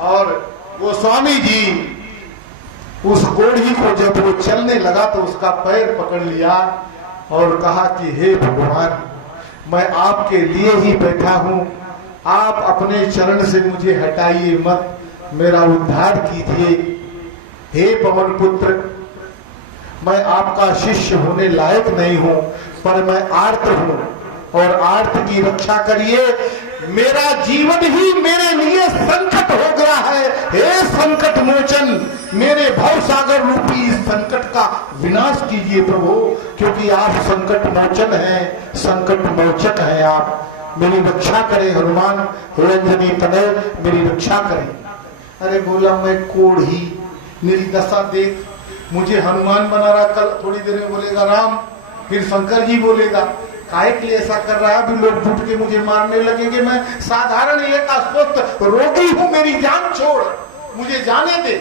और वो स्वामी जी उस कोढ़ी को जब वो चलने लगा तो उसका पैर पकड़ लिया और कहा कि हे भगवान, मैं आपके लिए ही बैठा हूं, आप अपने चरण से मुझे हटाइए मत, मेरा उद्धार कीजिए। हे पवन पुत्र, मैं आपका शिष्य होने लायक नहीं हूं, पर मैं आर्त हूं और आर्त की रक्षा करिए। मेरा जीवन ही मेरे लिए संकट हो गया है। हे संकट मोचन, मेरे भव सागर रूपी इस संकट का विनाश कीजिए प्रभु, क्योंकि आप संकट मोचन हैं, संकट मोचक हैं। आप मेरी रक्षा करें हनुमान, हे अंजनी तनय मेरी रक्षा करें। अरे बोला मैं कोढ़ी, मेरी दशा देख, मुझे हनुमान बना रहा, कल थोड़ी देर में बोलेगा राम, फिर शंकर जी बोलेगा। काहे के लिए ऐसा कर रहा है? अभी लोग जुट के मुझे मारने लगेंगे। मैं साधारण एक अस्वस्थ रोगी हूं, मेरी जान छोड़, मुझे जाने दे।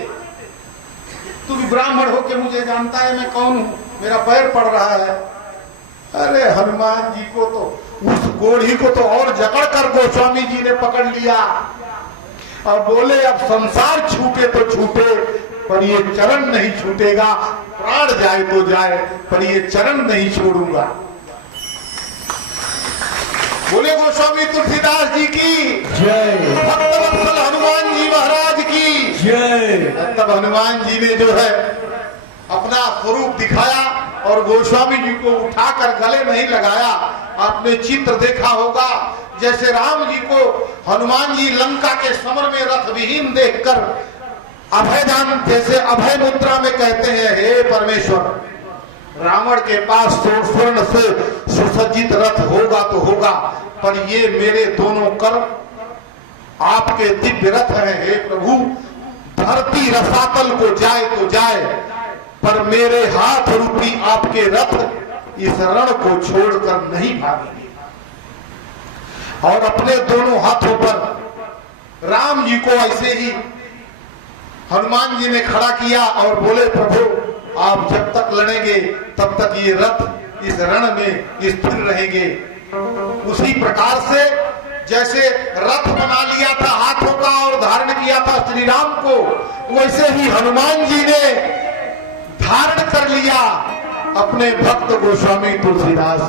तू भी ब्राह्मण होके मुझे जानता है मैं कौन हूं, मेरा पैर पड़ रहा है। अरे हनुमान जी को तो, उस कोढ़ी को तो और जकड़ कर गोस्वामी जी ने पकड़ लिया और बोले अब संसार छूटे तो छूटे, पर ये चरण नहीं छूटेगा। प्राण जाए तो जाए, पर ये चरण नहीं छोड़ूंगा। बोले गोस्वामी तुलसीदास जी की जय, भक्तवत्सल हनुमान जी महाराज की जय। तब हनुमान जी ने जो है अपना स्वरूप दिखाया और गोस्वामी जी को उठाकर गले नहीं लगाया। आपने चित्र देखा होगा, जैसे राम जी को हनुमान जी लंका के समर में रथ विहीन देखकर अभयदान, जैसे अभय मुद्रा में कहते हैं हे परमेश्वर, रावण के पास स्वर्ण से सुसज्जित रथ होगा तो होगा, पर ये मेरे दोनों कर आपके दिव्य रथ हैं। हे प्रभु, धरती रसातल को जाए तो जाए, पर मेरे हाथ रूपी आपके रथ इस रण को छोड़कर नहीं भागेंगे। और अपने दोनों हाथों पर राम जी को ऐसे ही हनुमान जी ने खड़ा किया और बोले, प्रभु आप जब तक लड़ेंगे तब तक ये रथ इस रण में स्थिर रहेंगे। उसी प्रकार से जैसे रथ बना लिया था हाथों का और धारण किया था श्री राम को, वैसे ही हनुमान जी ने धारण कर लिया अपने भक्त गोस्वामी तुलसीदास,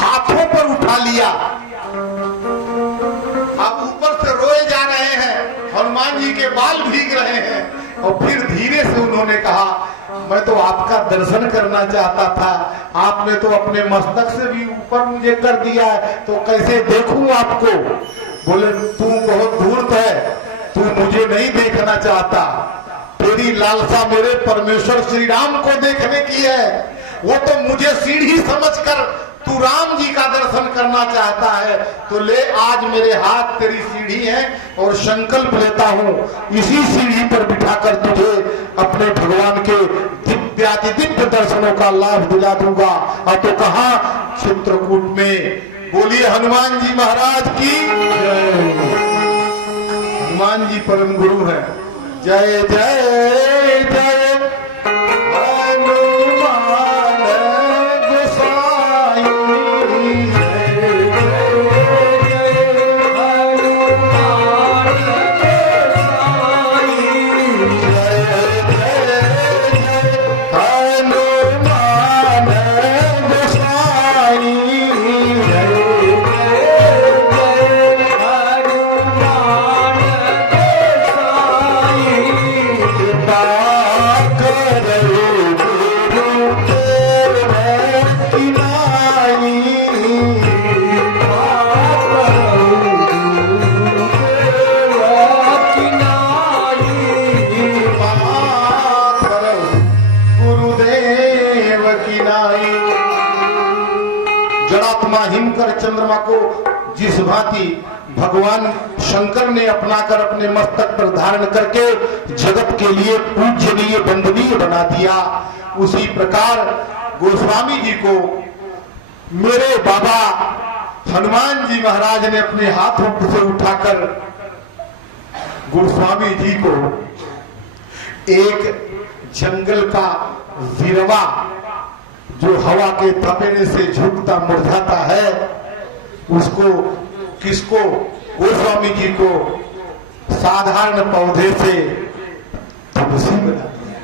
हाथों पर उठा लिया। अब ऊपर से रोए जा रहे हैं, हनुमान जी के बाल भीग रहे हैं। और फिर धीरे से उन्होंने कहा, मैं तो आपका दर्शन करना चाहता था, आपने तो अपने मस्तक से भी ऊपर मुझे कर दिया है, तो कैसे देखूं आपको। बोले, तू बहुत धूर्त है, तू मुझे नहीं देखना चाहता, तेरी लालसा मेरे परमेश्वर श्री राम को देखने की है। वो तो मुझे सीढ़ी समझकर तू राम जी का दर्शन करना चाहता है, तो ले आज मेरे हाथ तेरी सीढ़ी है और संकल्प लेता हूँ इसी सीढ़ी पर बिठाकर तुझे अपने भगवान के दिव्यातिदिव्य दर्शनों का लाभ दिला दूंगा। और तो कहा चित्रकूट में। बोलिए हनुमान जी महाराज की जय। हनुमान जी परम गुरु है। जय जय जय चंद्रमा को जिस भांति भगवान शंकर ने अपनाकर अपने मस्तक पर धारण करके जगत के लिए पूजनीय वंदनीय बना दिया, उसी प्रकार गोस्वामी जी को मेरे बाबा हनुमान जी महाराज ने अपने हाथों से उठाकर गोस्वामी जी को एक जंगल का विरवा जो हवा के थपेने से झुकता मुरझाता है, उसको किसको गोस्वामी जी को साधारण पौधे से तुलसी बना दिया।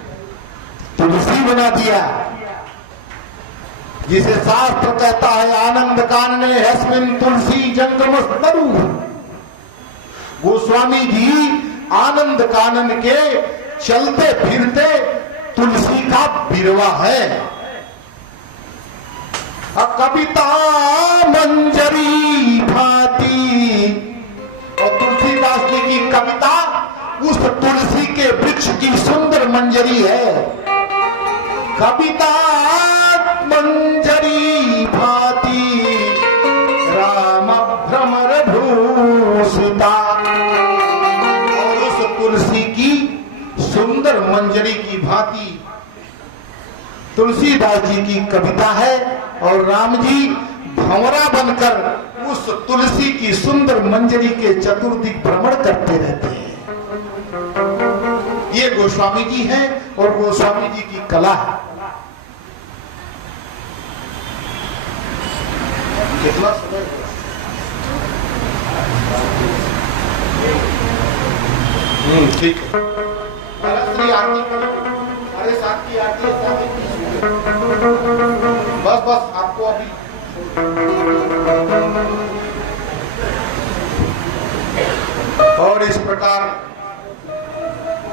तुलसी बना दिया, जिसे शास्त्र कहता है आनंद कानने हस्मिन तुलसी जंगमस्तरु। गोस्वामी जी आनंद कानन के चलते फिरते तुलसी का बिरवा है। कविता मंजरी भाती, और तुलसीदास जी की कविता उस तुलसी के वृक्ष की सुंदर मंजरी है। कविता मंजरी भाती राम भ्रमर भूषिता, और उस तुलसी की सुंदर मंजरी की भांति तुलसीदास जी की कविता है। और राम जी भंवरा बनकर उस तुलसी की सुंदर मंजरी के चतुर्दिक भ्रमण करते रहते हैं। ये गोस्वामी जी हैं और गोस्वामी जी की कला है। कितना समय ठीक है। अरे साथ की आरती बस बस आपको अभी और इस प्रकार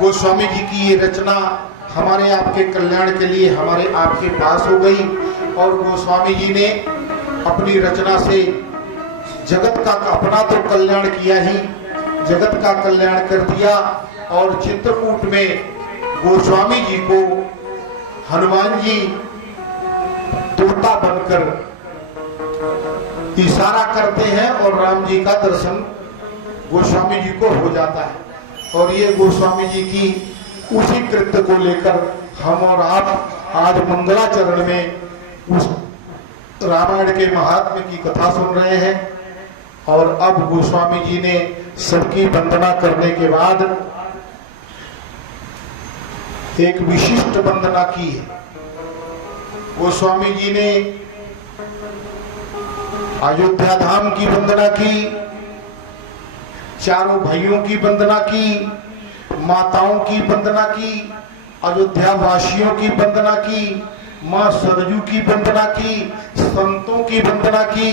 गोस्वामी जी की ये रचना हमारे आपके कल्याण के लिए हमारे आपके पास हो गई। और गोस्वामी जी ने अपनी रचना से जगत का अपना तो कल्याण किया ही, जगत का कल्याण कर दिया। और चित्रकूट में गोस्वामी जी को हनुमान जी तोता बनकर इशारा करते हैं और राम जी का दर्शन गोस्वामी जी को हो जाता है। और ये गोस्वामी जी की उसी कृत्य को लेकर हम और आप आज मंगलाचरण में उस रामायण के महात्म्य की कथा सुन रहे हैं। और अब गोस्वामी जी ने सबकी वंदना करने के बाद एक विशिष्ट वंदना की है। गोस्वामी जी ने अयोध्या धाम की वंदना की, चारों भाइयों की वंदना की, माताओं की वंदना की, अयोध्या वासियों की वंदना की, मां सरजू की वंदना की, संतों की वंदना की।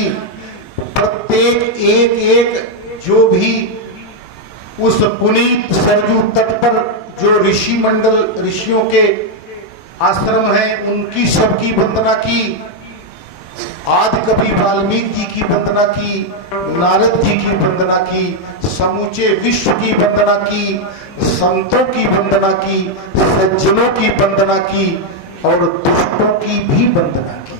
प्रत्येक एक एक जो भी उस पुनीत सरजू तट पर जो ऋषि मंडल ऋषियों के आश्रम हैं उनकी सबकी वंदना की। आदि कवि वाल्मीकि जी की वंदना की, नारद जी की वंदना की, समूचे विश्व की वंदना की, संतों की वंदना की, सज्जनों की वंदना की और दुष्टों की भी वंदना की,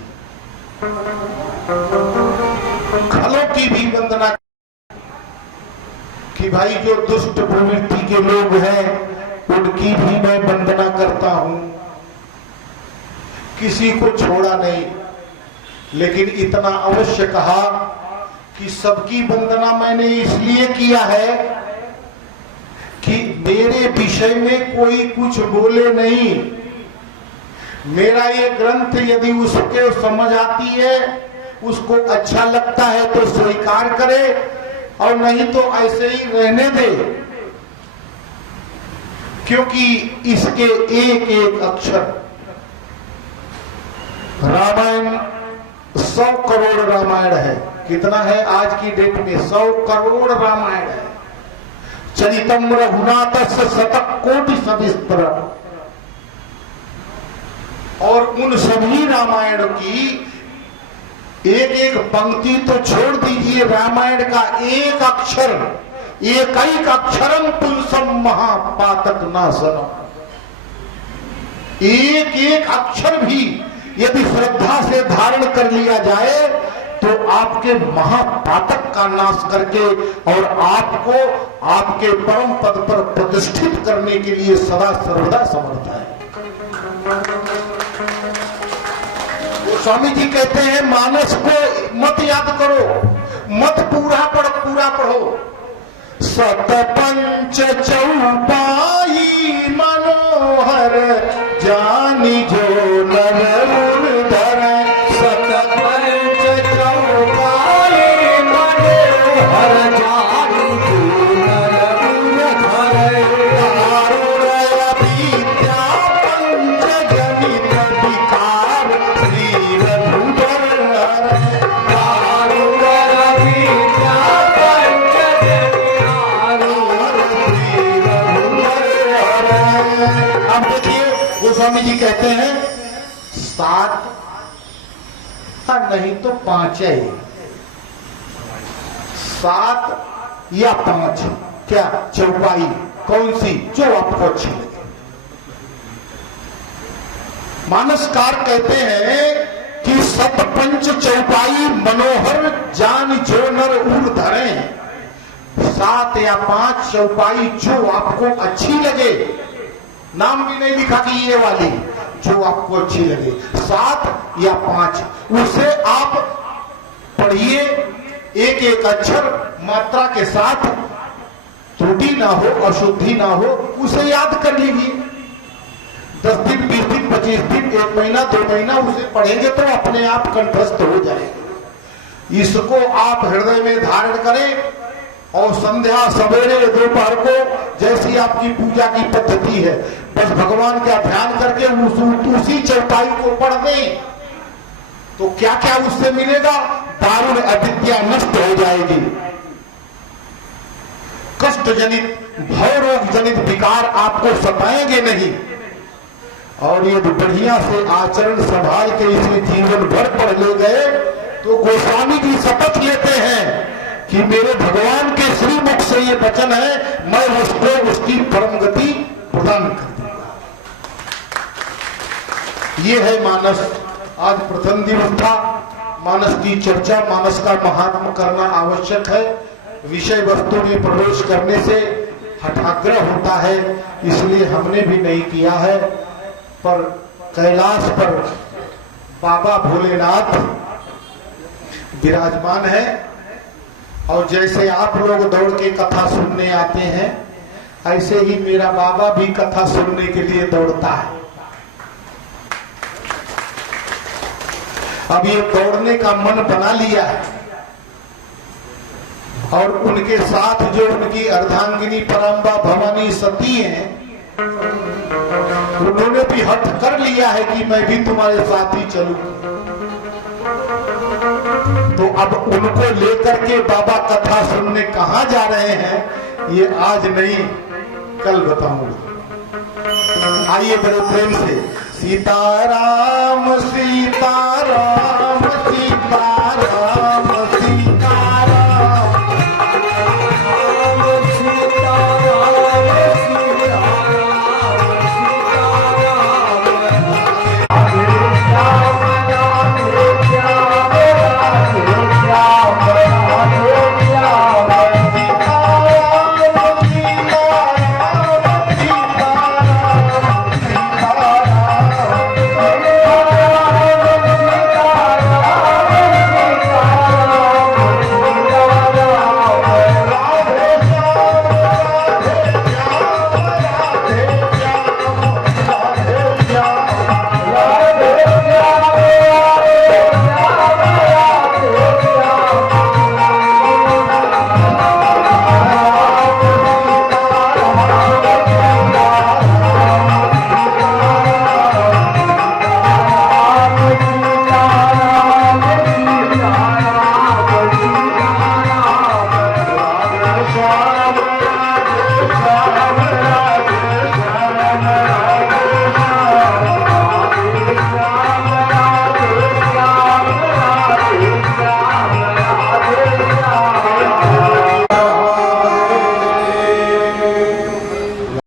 खलों की भी वंदना की कि भाई जो दुष्ट प्रवृत्ति के लोग हैं उनकी भी मैं वंदना करता हूं। किसी को छोड़ा नहीं, लेकिन इतना अवश्य कहा कि सबकी वंदना मैंने इसलिए किया है कि मेरे विषय में कोई कुछ बोले नहीं। मेरा ये ग्रंथ यदि उसके समझ आती है, उसको अच्छा लगता है तो स्वीकार करे और नहीं तो ऐसे ही रहने दे, क्योंकि इसके एक एक अक्षर रामायण 100 करोड़ रामायण है। कितना है आज की डेट में? 100 करोड़ रामायण है। चरितम रघुनाथस्य शतकोटि सविस्तर। और उन सभी रामायण की एक एक पंक्ति तो छोड़ दीजिए, रामायण का एक अक्षर, एक अक्षरम पुंसम महापातक नाशनम, एक एक अक्षर भी यदि श्रद्धा से धारण कर लिया जाए तो आपके महापातक का नाश करके और आपको आपके परम पद पर प्रतिष्ठित करने के लिए सदा सर्वदा समर्थ है। स्वामी जी कहते हैं मानस को मत याद करो, मत पूरा पढ़ो। सतपंच चौपाई मनोहर जानी जो नर धर। सतपंच चौपाई मनोहर जानी जो नर धर। विद्या पंच जनित विकार श्री रघुबर अब देखिए गोस्वामी जी कहते हैं 7 नहीं तो 5 है, 7 या 5 क्या चौपाई कौन सी जो आपको अच्छी लगे। मानसकार कहते हैं कि सतपंच चौपाई मनोहर जान जो नर उर धरे। 7 या 5 चौपाई जो आपको अच्छी लगे, नाम भी नहीं लिखा कि ये वाली, जो आपको अच्छी लगे 7 या 5 उसे आप पढ़िए, एक एक अक्षर मात्रा के साथ, त्रुटि ना हो, अशुद्धि ना हो, उसे याद कर लीजिए। 10 दिन 20 दिन 25 दिन 1 महीना 2 महीना उसे पढ़ेंगे तो अपने आप कंठस्थ हो जाएंगे। इसको आप हृदय में धारण करें और संध्या सवेरे दोपहर को जैसी आपकी पूजा की पद्धति है बस भगवान का ध्यान करके उसी चौपाई को पढ़ दें तो क्या क्या उससे मिलेगा? दारुण अविद्या नष्ट हो जाएगी, कष्ट जनित भव रोग जनित विकार आपको सताएंगे नहीं। और यदि बढ़िया से आचरण संभाल के इसे जीवन भर पढ़ ले गए तो गोस्वामी जी शपथ लेते हैं कि मेरे भगवान के श्रीमुख से ये वचन है, मैं उसको उसकी परम गति प्रदान कर दूंगा। ये है मानस। आज प्रथम दिवस था, मानस की चर्चा, मानस का महात्म करना आवश्यक है। विषय वस्तु में प्रवेश करने से हठाग्रह होता है, इसलिए हमने भी नहीं किया है। पर कैलाश पर बाबा भोलेनाथ विराजमान है, और जैसे आप लोग दौड़ के कथा सुनने आते हैं, ऐसे ही मेरा बाबा भी कथा सुनने के लिए दौड़ता है। अब ये दौड़ने का मन बना लिया है, और उनके साथ जो उनकी अर्धांगिनी परम्बा भवानी सती हैं, उन्होंने भी हठ कर लिया है कि मैं भी तुम्हारे साथ ही चलूंगी। तो अब उनको लेकर के बाबा कथा सुनने कहां जा रहे हैं, ये आज नहीं कल बताऊंगा। आइए बड़े प्रेम से सीताराम सीता